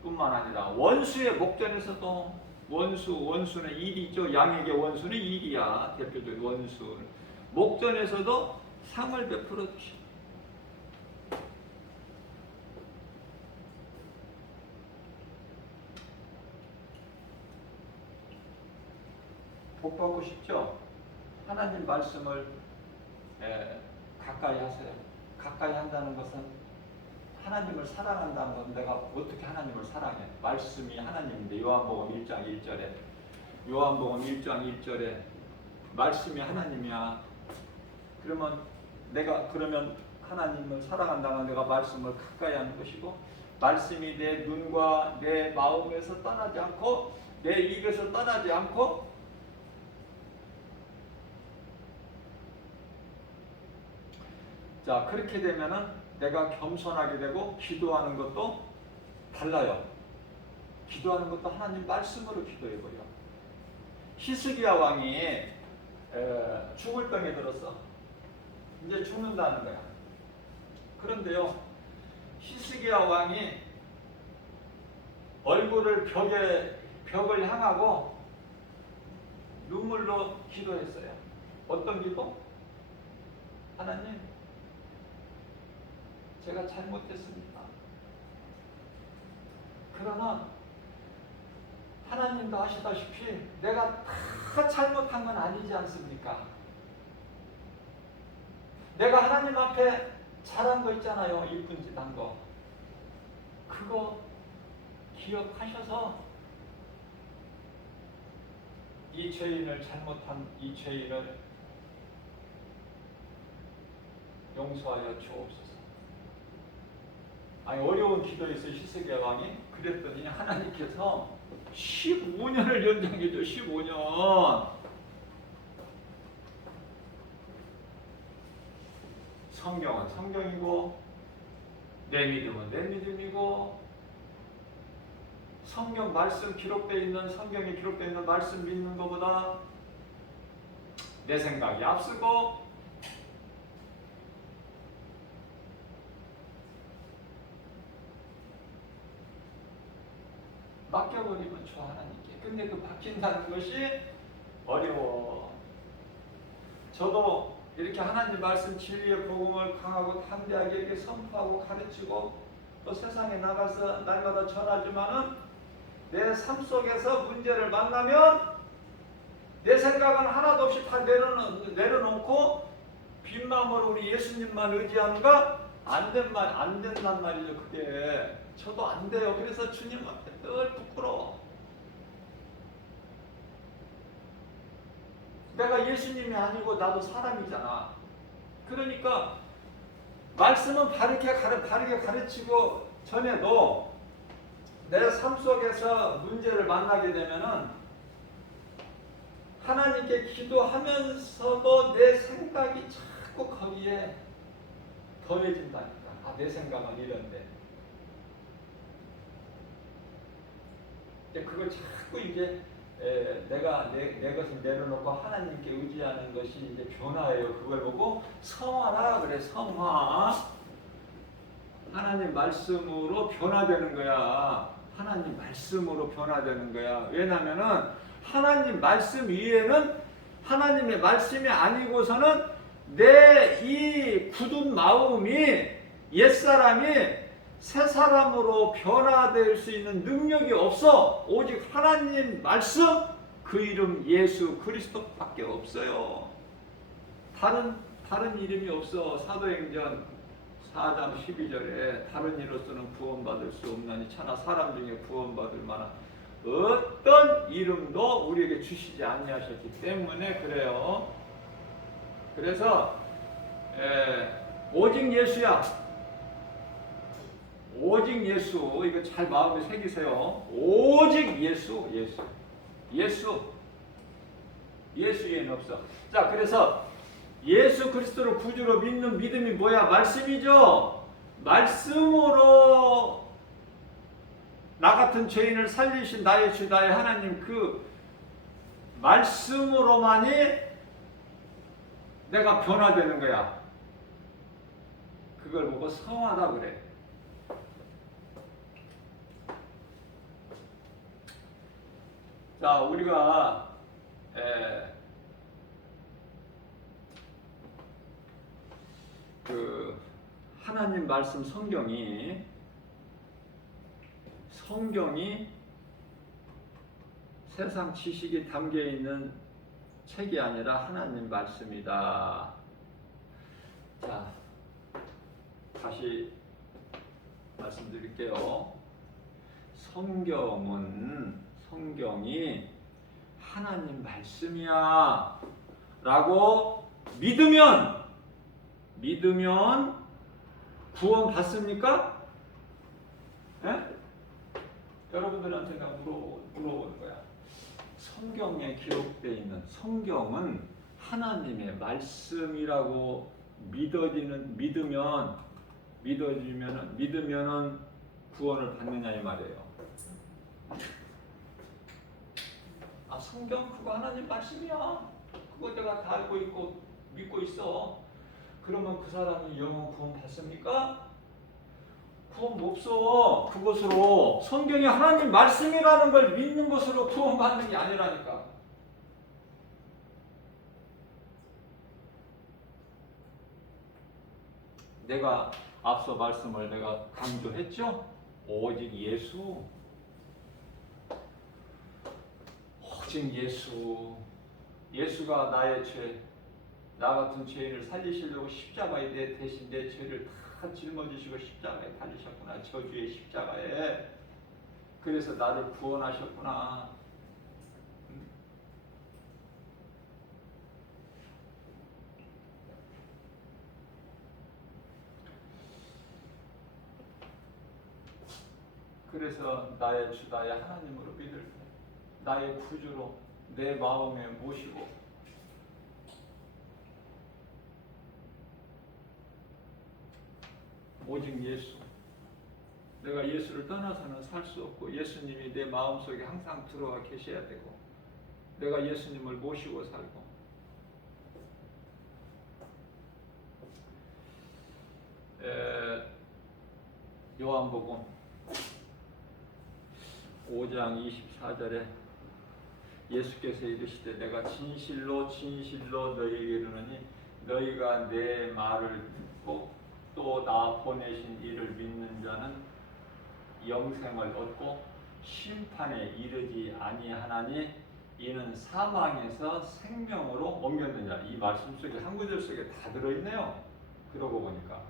뿐만 아니라 원수의 목전에서도 원수는 일이죠. 양에게 원수는 일이야. 대표적인 원수. 목전에서도 상을 베풀어 주시. 복 받고 싶죠? 하나님 말씀을 가까이 하세요. 가까이 한다는 것은 하나님을 사랑한다는 건 내가 어떻게 하나님을 사랑해? 말씀이 하나님인데 요한복음 1장 1절에 말씀이 하나님이야. 그러면 하나님을 사랑한다는 내가 말씀을 가까이 하는 것이고 말씀이 내 눈과 내 마음에서 떠나지 않고 내 입에서 떠나지 않고 자, 그렇게 되면은 내가 겸손하게 되고 기도하는 것도 달라요. 기도하는 것도 하나님 말씀으로 기도해버려. 히스기야 왕이 죽을 병에 들었어. 이제 죽는다는 거야. 그런데요, 히스기야 왕이 얼굴을 벽을 향하고 눈물로 기도했어요. 어떤 기도? 하나님, 제가 잘못했습니다. 그러나 하나님도 아시다시피 내가 다 잘못한 건 아니지 않습니까? 내가 하나님 앞에 잘한 거 있잖아요. 이쁜 짓 한 거. 그거 기억하셔서 잘못한 이 죄인을 용서하여 주옵소서. 아니, 어려운 기도였어요. 히스기야 왕이. 그랬더니 하나님께서 15년을 연장해 줘. 15년. 성경은 성경이고 내 믿음은 내 믿음이고 성경 말씀 성경에 기록되어 있는 말씀 믿는 것보다 내 생각이 앞서고 맡겨버리면 좋아, 하나님께. 근데 그 맡긴다는 것이 어려워. 저도 이렇게 하나님 말씀 진리의 복음을 강하고 담대하게 이렇게 선포하고 가르치고 또 세상에 나가서 날마다 전하지만은 내 삶 속에서 문제를 만나면 내 생각은 하나도 없이 다 내려놓고 빈 마음으로 우리 예수님만 의지하는가? 안 된단 말이죠. 그게 저도 안 돼요. 그래서 주님 앞에 늘 부끄러워. 내가 예수님이 아니고 나도 사람이잖아. 그러니까 말씀은 바르게 가르치고 전에도 내 삶 속에서 문제를 만나게 되면은 하나님께 기도하면서도 내 생각이 자꾸 거기에 더해진다니까. 아, 내 생각은 이런데. 그걸 자꾸 이제 내가 내 것을 내려놓고 하나님께 의지하는 것이 이제 변화예요. 그걸 보고 성화라 그래. 성화. 하나님 말씀으로 변화되는 거야. 하나님 말씀으로 변화되는 거야. 왜냐면은 하나님 말씀 위에는 하나님의 말씀이 아니고서는 내 이 굳은 마음이 옛사람이 새 사람으로 변화될 수 있는 능력이 없어. 오직 하나님 말씀, 그 이름 예수 그리스도밖에 없어요. 다른 이름이 없어. 사도행전 4장 12절에 다른 이로서는 구원받을 수 없나니 차나 사람 중에 구원받을 만한 어떤 이름도 우리에게 주시지 아니하셨기 때문에 그래요. 그래서 오직 예수야. 오직 예수. 이거 잘 마음에 새기세요. 오직 예수. 예수 외에는 없어. 자, 그래서 예수 그리스도를 구주로 믿는 믿음이 뭐야? 말씀이죠. 말씀으로 나 같은 죄인을 살리신 나의 주 나의 하나님, 그 말씀으로만이 내가 변화되는 거야. 그걸 보고 성하다 그래. 자, 우리가 그 하나님 말씀 성경이 세상 지식이 담겨 있는 책이 아니라 하나님 말씀이다. 자, 다시 말씀드릴게요. 성경이 하나님 말씀이야 라고 믿으면 구원 받습니까? 예? 여러분들한테 내가 물어보는 거야. 성경에 기록되어 있는 성경은 하나님의 말씀이라고 믿으면 구원을 받느냐 이 말이에요. 아, 성경 그거 하나님 말씀이야. 그거 내가 다 알고 있고 믿고 있어. 그러면 그 사람이 영원 구원 받습니까? 구원 없어. 그것으로 성경이 하나님 말씀이라는 걸 믿는 것으로 구원 받는 게 아니라니까. 내가 앞서 말씀을 내가 강조했죠? 오직 예수. 오직 예수가 나의 죄, 나 같은 죄인을 살리시려고 십자가에 대신 내 죄를 다 짊어지시고 십자가에 달리셨구나. 저주의 십자가에. 그래서 나를 구원하셨구나. 그래서 나의 주 나의 하나님으로 믿을 때 나의 구주로 내 마음에 모시고 오직 예수. 내가 예수를 떠나서는 살 수 없고 예수님이 내 마음속에 항상 들어와 계셔야 되고 내가 예수님을 모시고 살고 요한복음 5장 24절에 예수께서 이르시되 내가 진실로 너희에게 이르노니 너희가 내 말을 듣고 또 나 보내신 이를 믿는 자는 영생을 얻고 심판에 이르지 아니하나니 이는 사망에서 생명으로 옮겼느니라. 이 말씀 속에 한 구절 속에 다 들어있네요. 그러고 보니까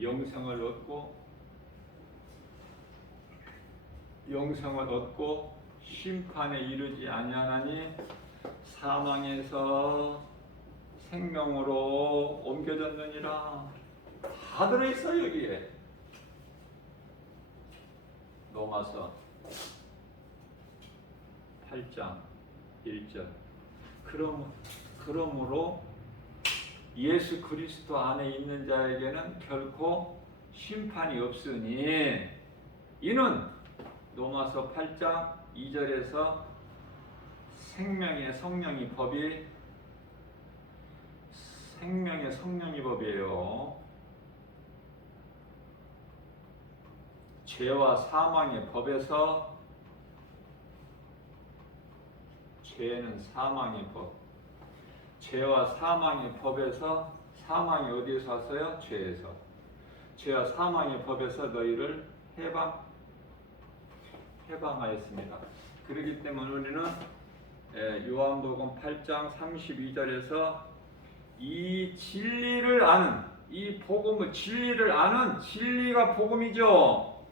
영생을 얻고 심판에 이르지 아니하나니 사망에서 생명으로 옮겨졌느니라. 다 들어있어 여기에. 로마서 8장 1절. 그러므로 예수 그리스도 안에 있는 자에게는 결코 심판이 없으니 이는 로마서 8장 2절에서 생명의 성령이 법이에요. 죄와 사망의 법에서 죄는 사망의 법. 죄와 사망의 법에서 사망이 어디에서 왔어요? 죄에서. 죄와 사망의 법에서 너희를 해방하였습니다. 그렇기 때문에 우리는 요한복음 8장 32절에서 이 진리를 아는, 이 복음을 진리를 아는, 진리가 복음이죠.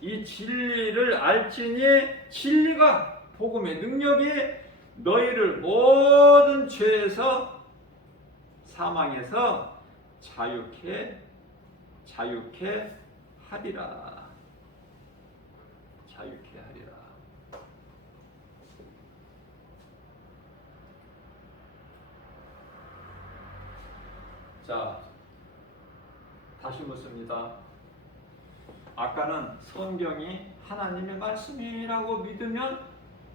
이 진리를 알지니 진리가 복음의 능력이 너희를 모든 죄에서 사망에서 자유케 하리라. 자유케 하리라. 자, 다시 묻습니다. 아까는 성경이 하나님의 말씀이라고 믿으면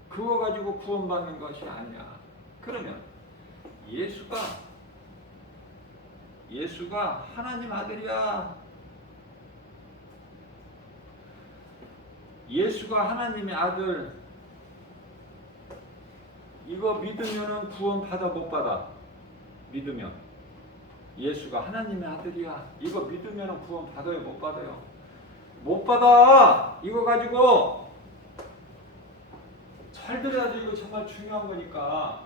그거 가지고 구원받는 것이 아니야. 그러면 예수가 하나님 아들이야. 예수가 하나님의 아들. 이거 믿으면은 구원 받아 못 받아? 믿으면 예수가 하나님의 아들이야. 이거 믿으면은 구원 받아요 못 받아요? 못 받아. 이거 가지고 잘 들어야 돼. 이거 정말 중요한 거니까.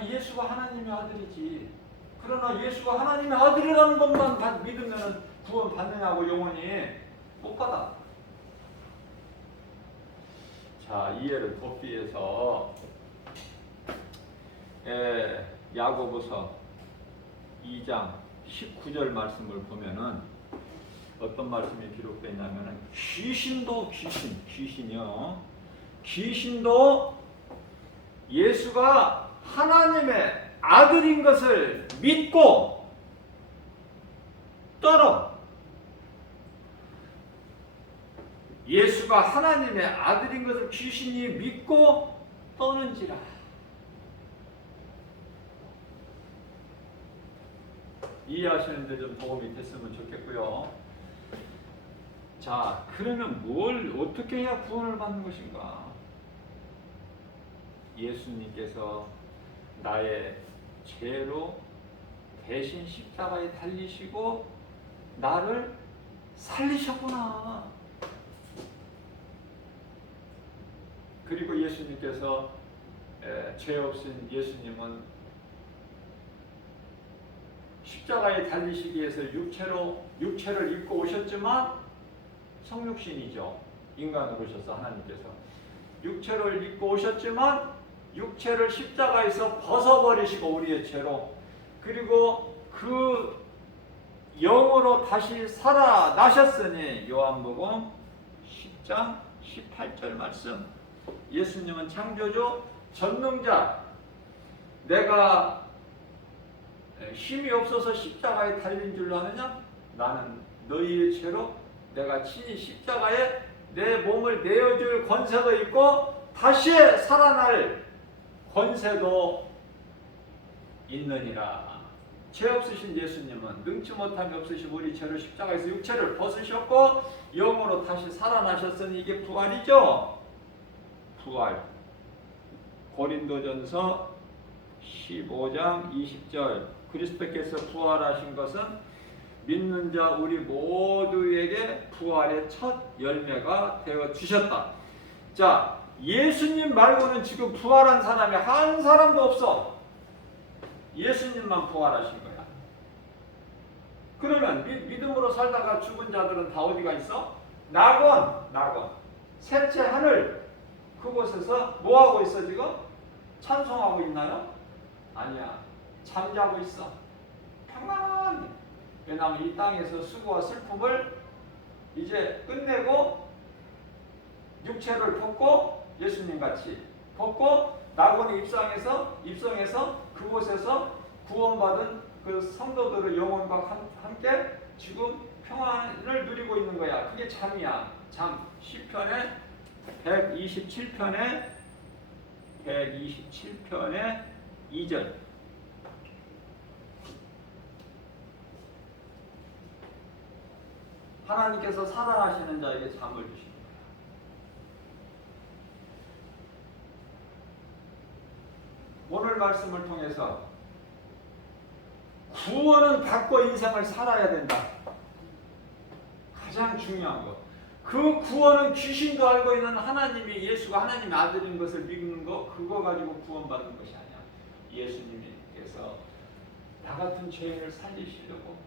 예수가 하나님의 아들이지. 그러나 예수가 하나님의 아들이라는 것만 믿으면 구원 받느냐고 영원히 못 받아. 자, 이해를 돕기 위해서 야고보서 2장 19절 말씀을 보면은 어떤 말씀이 기록되어 있냐면은 귀신도 예수가 하나님의 아들인 것을 믿고 떨어. 예수가 하나님의 아들인 것을 귀신이 믿고 떠는지라. 이해하시는 데 좀 도움이 됐으면 좋겠고요. 자, 그러면 뭘 어떻게 해야 구원을 받는 것인가? 예수님께서 나의 죄로 대신 십자가에 달리시고 나를 살리셨구나. 그리고 예수님께서 죄 없인 예수님은 십자가에 달리시기 위해서 육체를 입고 오셨지만 성육신이죠. 인간으로 오셔서 하나님께서 육체를 입고 오셨지만 육체를 십자가에서 벗어버리시고 우리의 죄로, 그리고 그 영으로 다시 살아나셨으니 요한복음 10장 18절 말씀. 예수님은 창조주, 전능자. 내가 힘이 없어서 십자가에 달린 줄로 아느냐? 나는 너희의 죄로 내가 친히 십자가에 내 몸을 내어줄 권세도 있고 다시 살아날 권세도 있느니라. 죄 없으신 예수님은 능치 못함이 없으신 우리 죄로 십자가에서 육체를 벗으셨고 영으로 다시 살아나셨으니 이게 부활이죠. 부활. 고린도전서 15장 20절. 그리스도께서 부활하신 것은 믿는 자 우리 모두에게 부활의 첫 열매가 되어 주셨다. 자, 예수님 말고는 지금 부활한 사람이 한 사람도 없어. 예수님만 부활하신 거야. 그러면 믿음으로 살다가 죽은 자들은 다 어디가 있어? 낙원, 셋째 하늘, 그곳에서 뭐하고 있어 지금? 찬송하고 있나요? 아니야. 잠자고 있어. 평안히. 왜냐하면 이 땅에서 수고와 슬픔을 이제 끝내고 육체를 벗고 예수님같이 벗고 낙원에 입성해서 그곳에서 구원받은 그 성도들의 영혼과 함께 지금 평안을 누리고 있는 거야. 그게 잠이야. 잠. 시편의 127편의 2절. 하나님께서 사랑하시는 자에게 잠을 주십니다. 오늘 말씀을 통해서 구원은 받고 인생을 살아야 된다. 가장 중요한 것. 그 구원은 귀신도 알고 있는 하나님이 예수가 하나님의 아들인 것을 믿는 거, 그거 가지고 구원받는 것이 아니야. 예수님께서 나 같은 죄인을 살리시려고,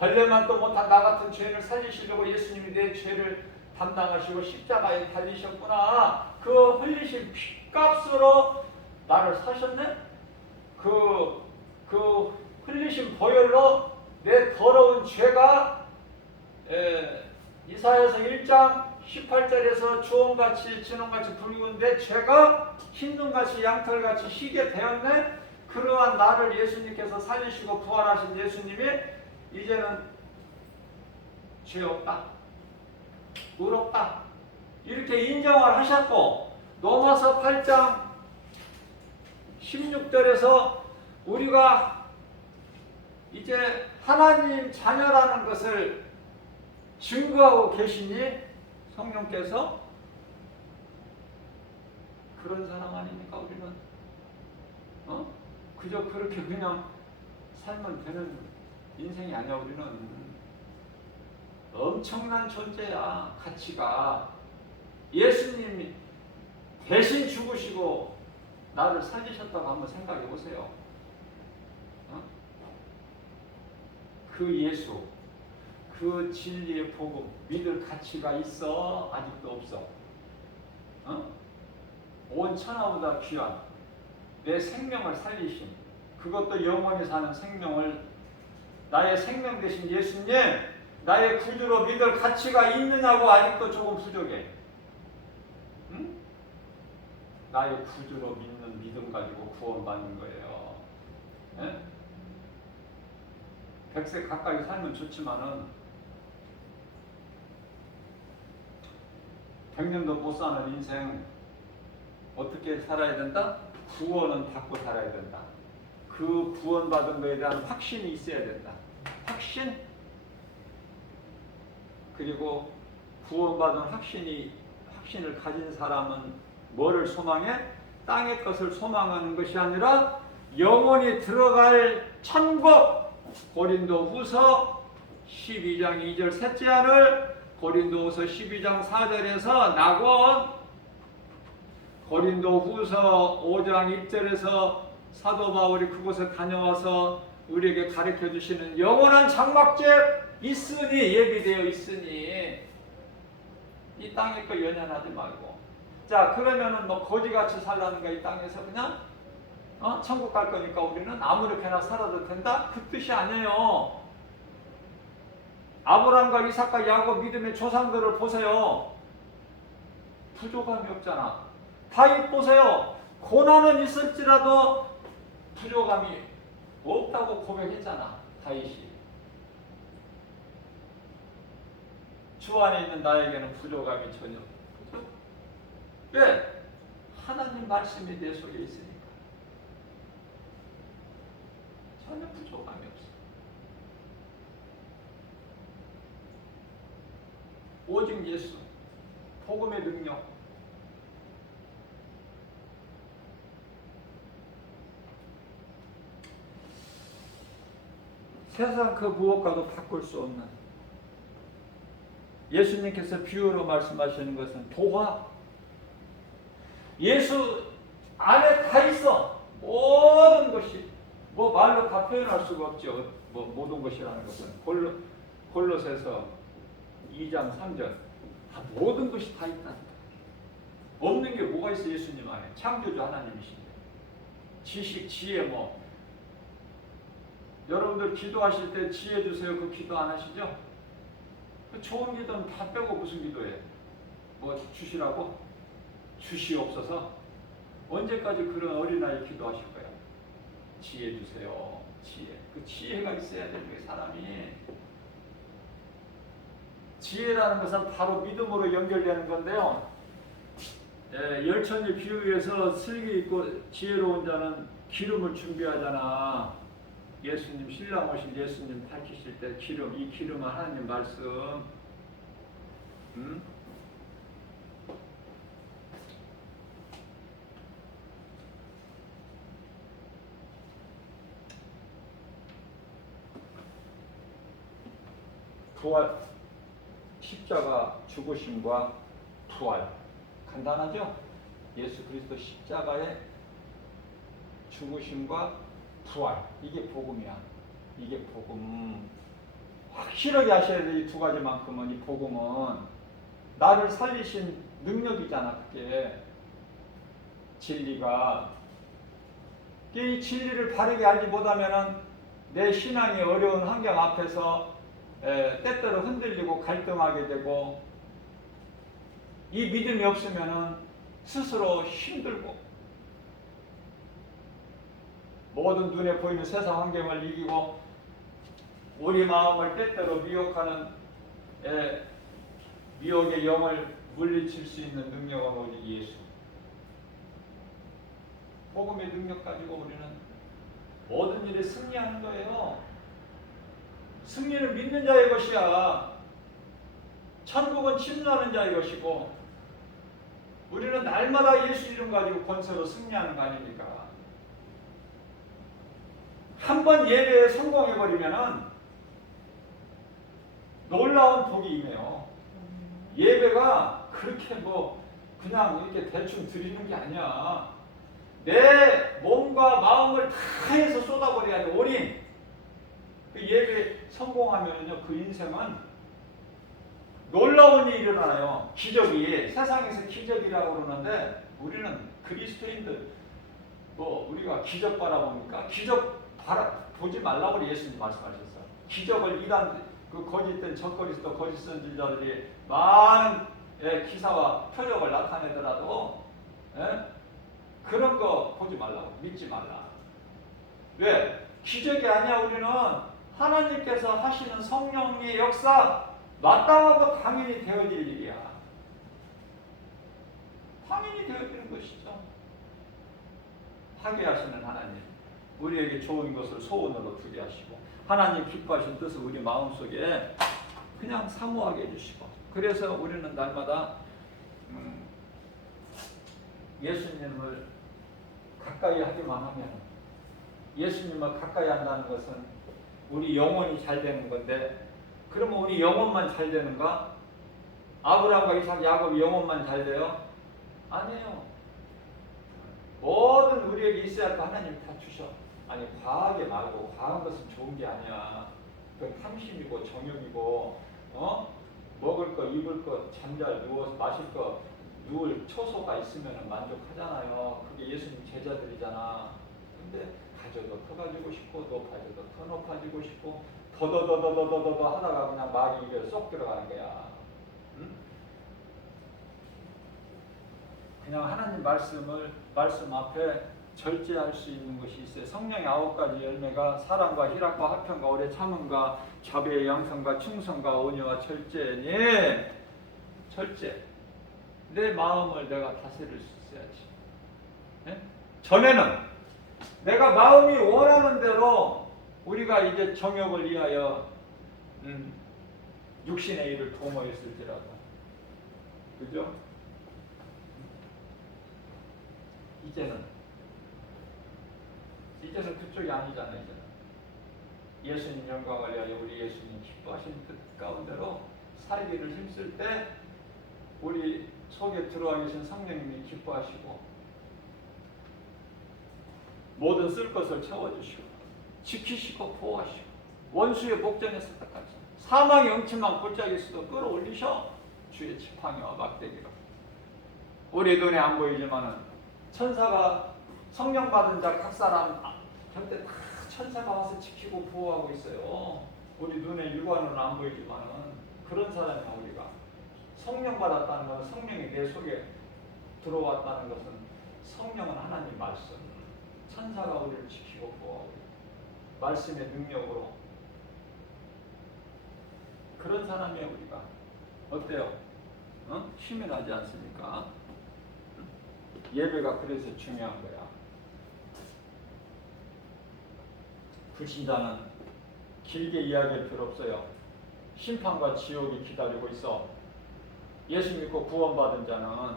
벌레만도 못한 나 같은 죄인을 살리시려고 예수님이 내 죄를 담당하시고 십자가에 달리셨구나. 그 흘리신 피값으로 나를 사셨네? 그 흘리신 보혈로 내 더러운 죄가 이사야서 1장 18절에서 주홍같이 진홍같이 붉은 내 죄가 흰눈같이 양털같이 희게 되었네. 그러한 나를 예수님께서 살리시고 부활하신 예수님이 이제는 죄 없다, 의롭다 이렇게 인정을 하셨고, 로마서 8장 16절에서 우리가 이제 하나님 자녀라는 것을 증거하고 계시니 성령께서 그런 사람 아닙니까? 우리는 그저 그렇게 그냥 살면 되는 인생이 아니야. 우리는 엄청난 존재야. 가치가 예수님이 대신 죽으시고 나를 살리셨다고 한번 생각해 보세요. 그 예수, 그 진리의 복음 믿을 가치가 있어? 아직도 없어? 온 천하보다 귀한 내 생명을 살리신, 그것도 영원히 사는 생명을, 나의 생명 되신 예수님, 나의 구주로 믿을 가치가 있느냐고 아직도 조금 부족해. 응? 나의 구주로 믿는 믿음 가지고 구원받는 거예요. 네? 100세 가까이 살면 좋지만은 100년도 못 사는 인생 어떻게 살아야 된다? 구원은 받고 살아야 된다. 그 구원받은 것에 대한 확신이 있어야 된다. 확신? 그리고 구원받은 확신을 가진 사람은 뭐를 소망해? 땅의 것을 소망하는 것이 아니라 영원히 들어갈 천국. 고린도후서 12장 2절 셋째 안을 고린도후서 12장 4절에서 낙원, 고린도후서 5장 1절에서 사도 바울이 그곳에 다녀와서 우리에게 가르쳐 주시는 영원한 장막집 있으니, 예비되어 있으니 이 땅에 거 연연하지 말고. 자, 그러면은 뭐 거지같이 살라는 거야 이 땅에서 그냥? 천국 갈 거니까 우리는 아무렇게나 살아도 된다? 그 뜻이 아니에요. 아브라함과 이삭과 야곱 믿음의 조상들을 보세요. 부족함이 없잖아. 다윗 보세요. 고난은 있을지라도 부족함이 없다고 고백했잖아. 다윗이. 주 안에 있는 나에게는 부족함이 전혀 없죠. 왜? 하나님 말씀이 내 속에 있으니까. 전혀 부족함이 없어. 오직 예수, 복음의 능력. 세상 그 무엇과도 바꿀 수 없는, 예수님께서 비유로 말씀하시는 것은 도화. 예수 안에 다 있어. 모든 것이. 뭐 말로 다 표현할 수가 없죠. 뭐 모든 것이라는 것은 골로새서 2장 3절. 모든 것이 다 있다. 없는 게 뭐가 있어? 예수님 안에. 창조주 하나님이신데. 지식, 지혜 뭐. 여러분들 기도하실 때 지혜 주세요. 그 기도 안 하시죠? 그 좋은 기도는 다 빼고 무슨 기도해? 뭐 주시라고? 주시옵소서. 언제까지 그런 어린아이 기도하실 거야? 지혜 주세요. 지혜. 그 지혜가 있어야 되는 거예요, 사람이. 지혜라는 것은 바로 믿음으로 연결되는 건데요. 열천이 비유에서 슬기 있고 지혜로운 자는 기름을 준비하잖아. 예수님, 신랑 오신 예수님 밝히실 때 기름, 이 기름은 하나님 말씀. 부활, 십자가 죽으심과 부활. 간단하죠? 예수 그리스도 십자가의 죽으심과 부활. 이게 복음이야. 이게 복음. 확실하게 하셔야 돼. 이 두 가지만큼은. 이 복음은 나를 살리신 능력이잖아. 그게 진리가. 이 진리를 바르게 알지 못하면은 내 신앙이 어려운 환경 앞에서 때때로 흔들리고 갈등하게 되고, 이 믿음이 없으면은 스스로 힘들고 모든 눈에 보이는 세상 환경을 이기고 우리 마음을 때때로 미혹하는 미혹의 영을 물리칠 수 있는 능력은 오직 예수. 복음의 능력 가지고 우리는 모든 일에 승리하는 거예요. 승리는 믿는 자의 것이야. 천국은 침노하는 자의 것이고, 우리는 날마다 예수 이름 가지고 권세로 승리하는 거 아닙니까? 한 번 예배에 성공해버리면은 놀라운 복이 임해요. 예배가 그렇게 그냥 이렇게 대충 드리는 게 아니야. 내 몸과 마음을 다해서 쏟아버려야 돼. 올인. 그 예배 성공하면요, 그 인생은 놀라운 일이 일어나요. 기적이. 세상에서 기적이라고 그러는데, 우리는 그리스도인들 우리가 기적 바라봅니까? 기적 보지 말라고 예수님 말씀하셨어요. 기적을 이단 그 거짓된 적그리스도 거짓 선지자들이 많은 기사와 표적을 나타내더라도 그런 거 보지 말라고, 믿지 말라. 왜? 기적이 아니야. 우리는 하나님께서 하시는 성령의 역사, 마땅하고 당연히 되어질 일이야. 당연히 되어지는 것이죠. 하게 하시는 하나님, 우리에게 좋은 것을 소원으로 두게 하시고, 하나님 기뻐하신 뜻을 우리 마음속에 그냥 사모하게 해주시고, 그래서 우리는 날마다 예수님을 가까이 하기만 하면, 예수님을 가까이 한다는 것은 우리 영혼이 잘 되는 건데, 그러면 우리 영혼만 잘 되는가? 아브라함과 이삭, 야곱이 영혼만 잘 돼요? 아니에요. 모든 우리에게 있어야 할 거 하나님 다 주셔. 아니, 과하게 말고, 과한 것은 좋은 게 아니야. 그건 탐심이고 정욕이고, 먹을 거, 입을 거, 잠잘 누워서 마실 거, 누울 초소가 있으면 만족하잖아요. 그게 예수님 제자들이잖아. 근데 가져도 더 가지고 싶고, 높아져도 더 높아지고 싶고, 더더더더더더더 하다가 그냥 막이 입에 쏙 들어가는 거야. 응? 그냥 하나님 말씀 앞에 절제할 수 있는 것이 있어요. 성령의 9가지 열매가 사랑과 희락과 화평과 오래 참음과 자비의 양성과 충성과 온유와 절제니, 절제. 내 마음을 내가 다스릴 수 있어야지. 네? 전에는 내가 마음이 원하는 대로 우리가 이제 정욕을 위하여 육신의 일을 도모했을지라도, 그죠? 이제는 그쪽이 아니잖아요. 이제는 예수님 영광을 위하여 우리 예수님 기뻐하신 뜻 가운데로 살기를 힘쓸 때 우리 속에 들어와 계신 성령님이 기뻐하시고 모든 쓸 것을 채워주시고 지키시고 보호하시고 원수의 목전에서 때까지 사망의 음침한 골짜기에서도 끌어올리셔 주의 지팡이와 막대기로. 우리 눈에 안 보이지만은 천사가 성령 받은 자 각 사람 곁에 다 천사가 와서 지키고 보호하고 있어요. 우리 눈에 육안은 안 보이지만은 그런 사람이야. 우리가 성령 받았다는 것은 성령이 내 속에 들어왔다는 것은 성령은 하나님 말씀, 천사가 우리를 지키고 보호하고 말씀의 능력으로 그런 사람이에요. 우리가 어때요? 힘이 나지 않습니까? 예배가 그래서 중요한 거야. 불신자는 길게 이야기할 필요 없어요. 심판과 지옥이 기다리고 있어. 예수 믿고 구원받은 자는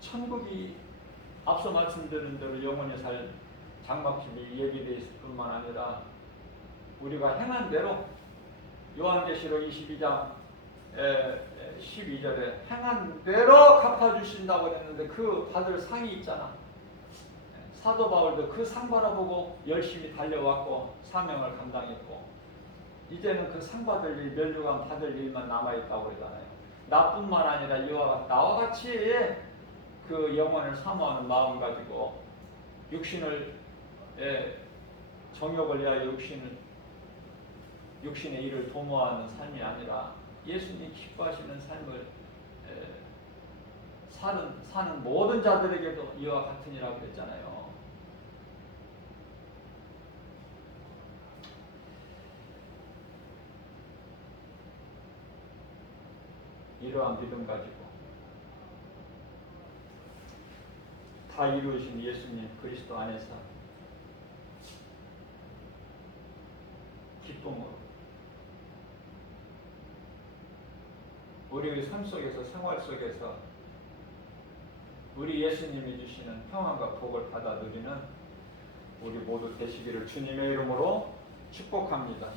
천국이 앞서 말씀드린 대로 영원히 살 장막집이 예비되어 있을 뿐만 아니라 우리가 행한 대로 요한계시록 22장 12절에 행한 대로 갚아주신다고 했는데 그 받을 상이 있잖아. 사도 바울도 그 상 바라보고 열심히 달려왔고 사명을 감당했고 이제는 그 상 받을 일, 면류관 받을 일만 남아있다고 그러잖아요. 나뿐만 아니라 나와 같이 그 영혼을 사모하는 마음 가지고 육신을 정욕을 위하여 육신의 일을 도모하는 삶이 아니라 예수님이 기뻐하시는 삶을 사는 모든 자들에게도 이와 같으니라고 그랬잖아요. 이러한 믿음 가지고 다 이루신 예수님 그리스도 안에서 기쁨으로 우리의 삶 속에서 생활 속에서 우리 예수님이 주시는 평안과 복을 받아 누리는 우리 모두 되시기를 주님의 이름으로 축복합니다.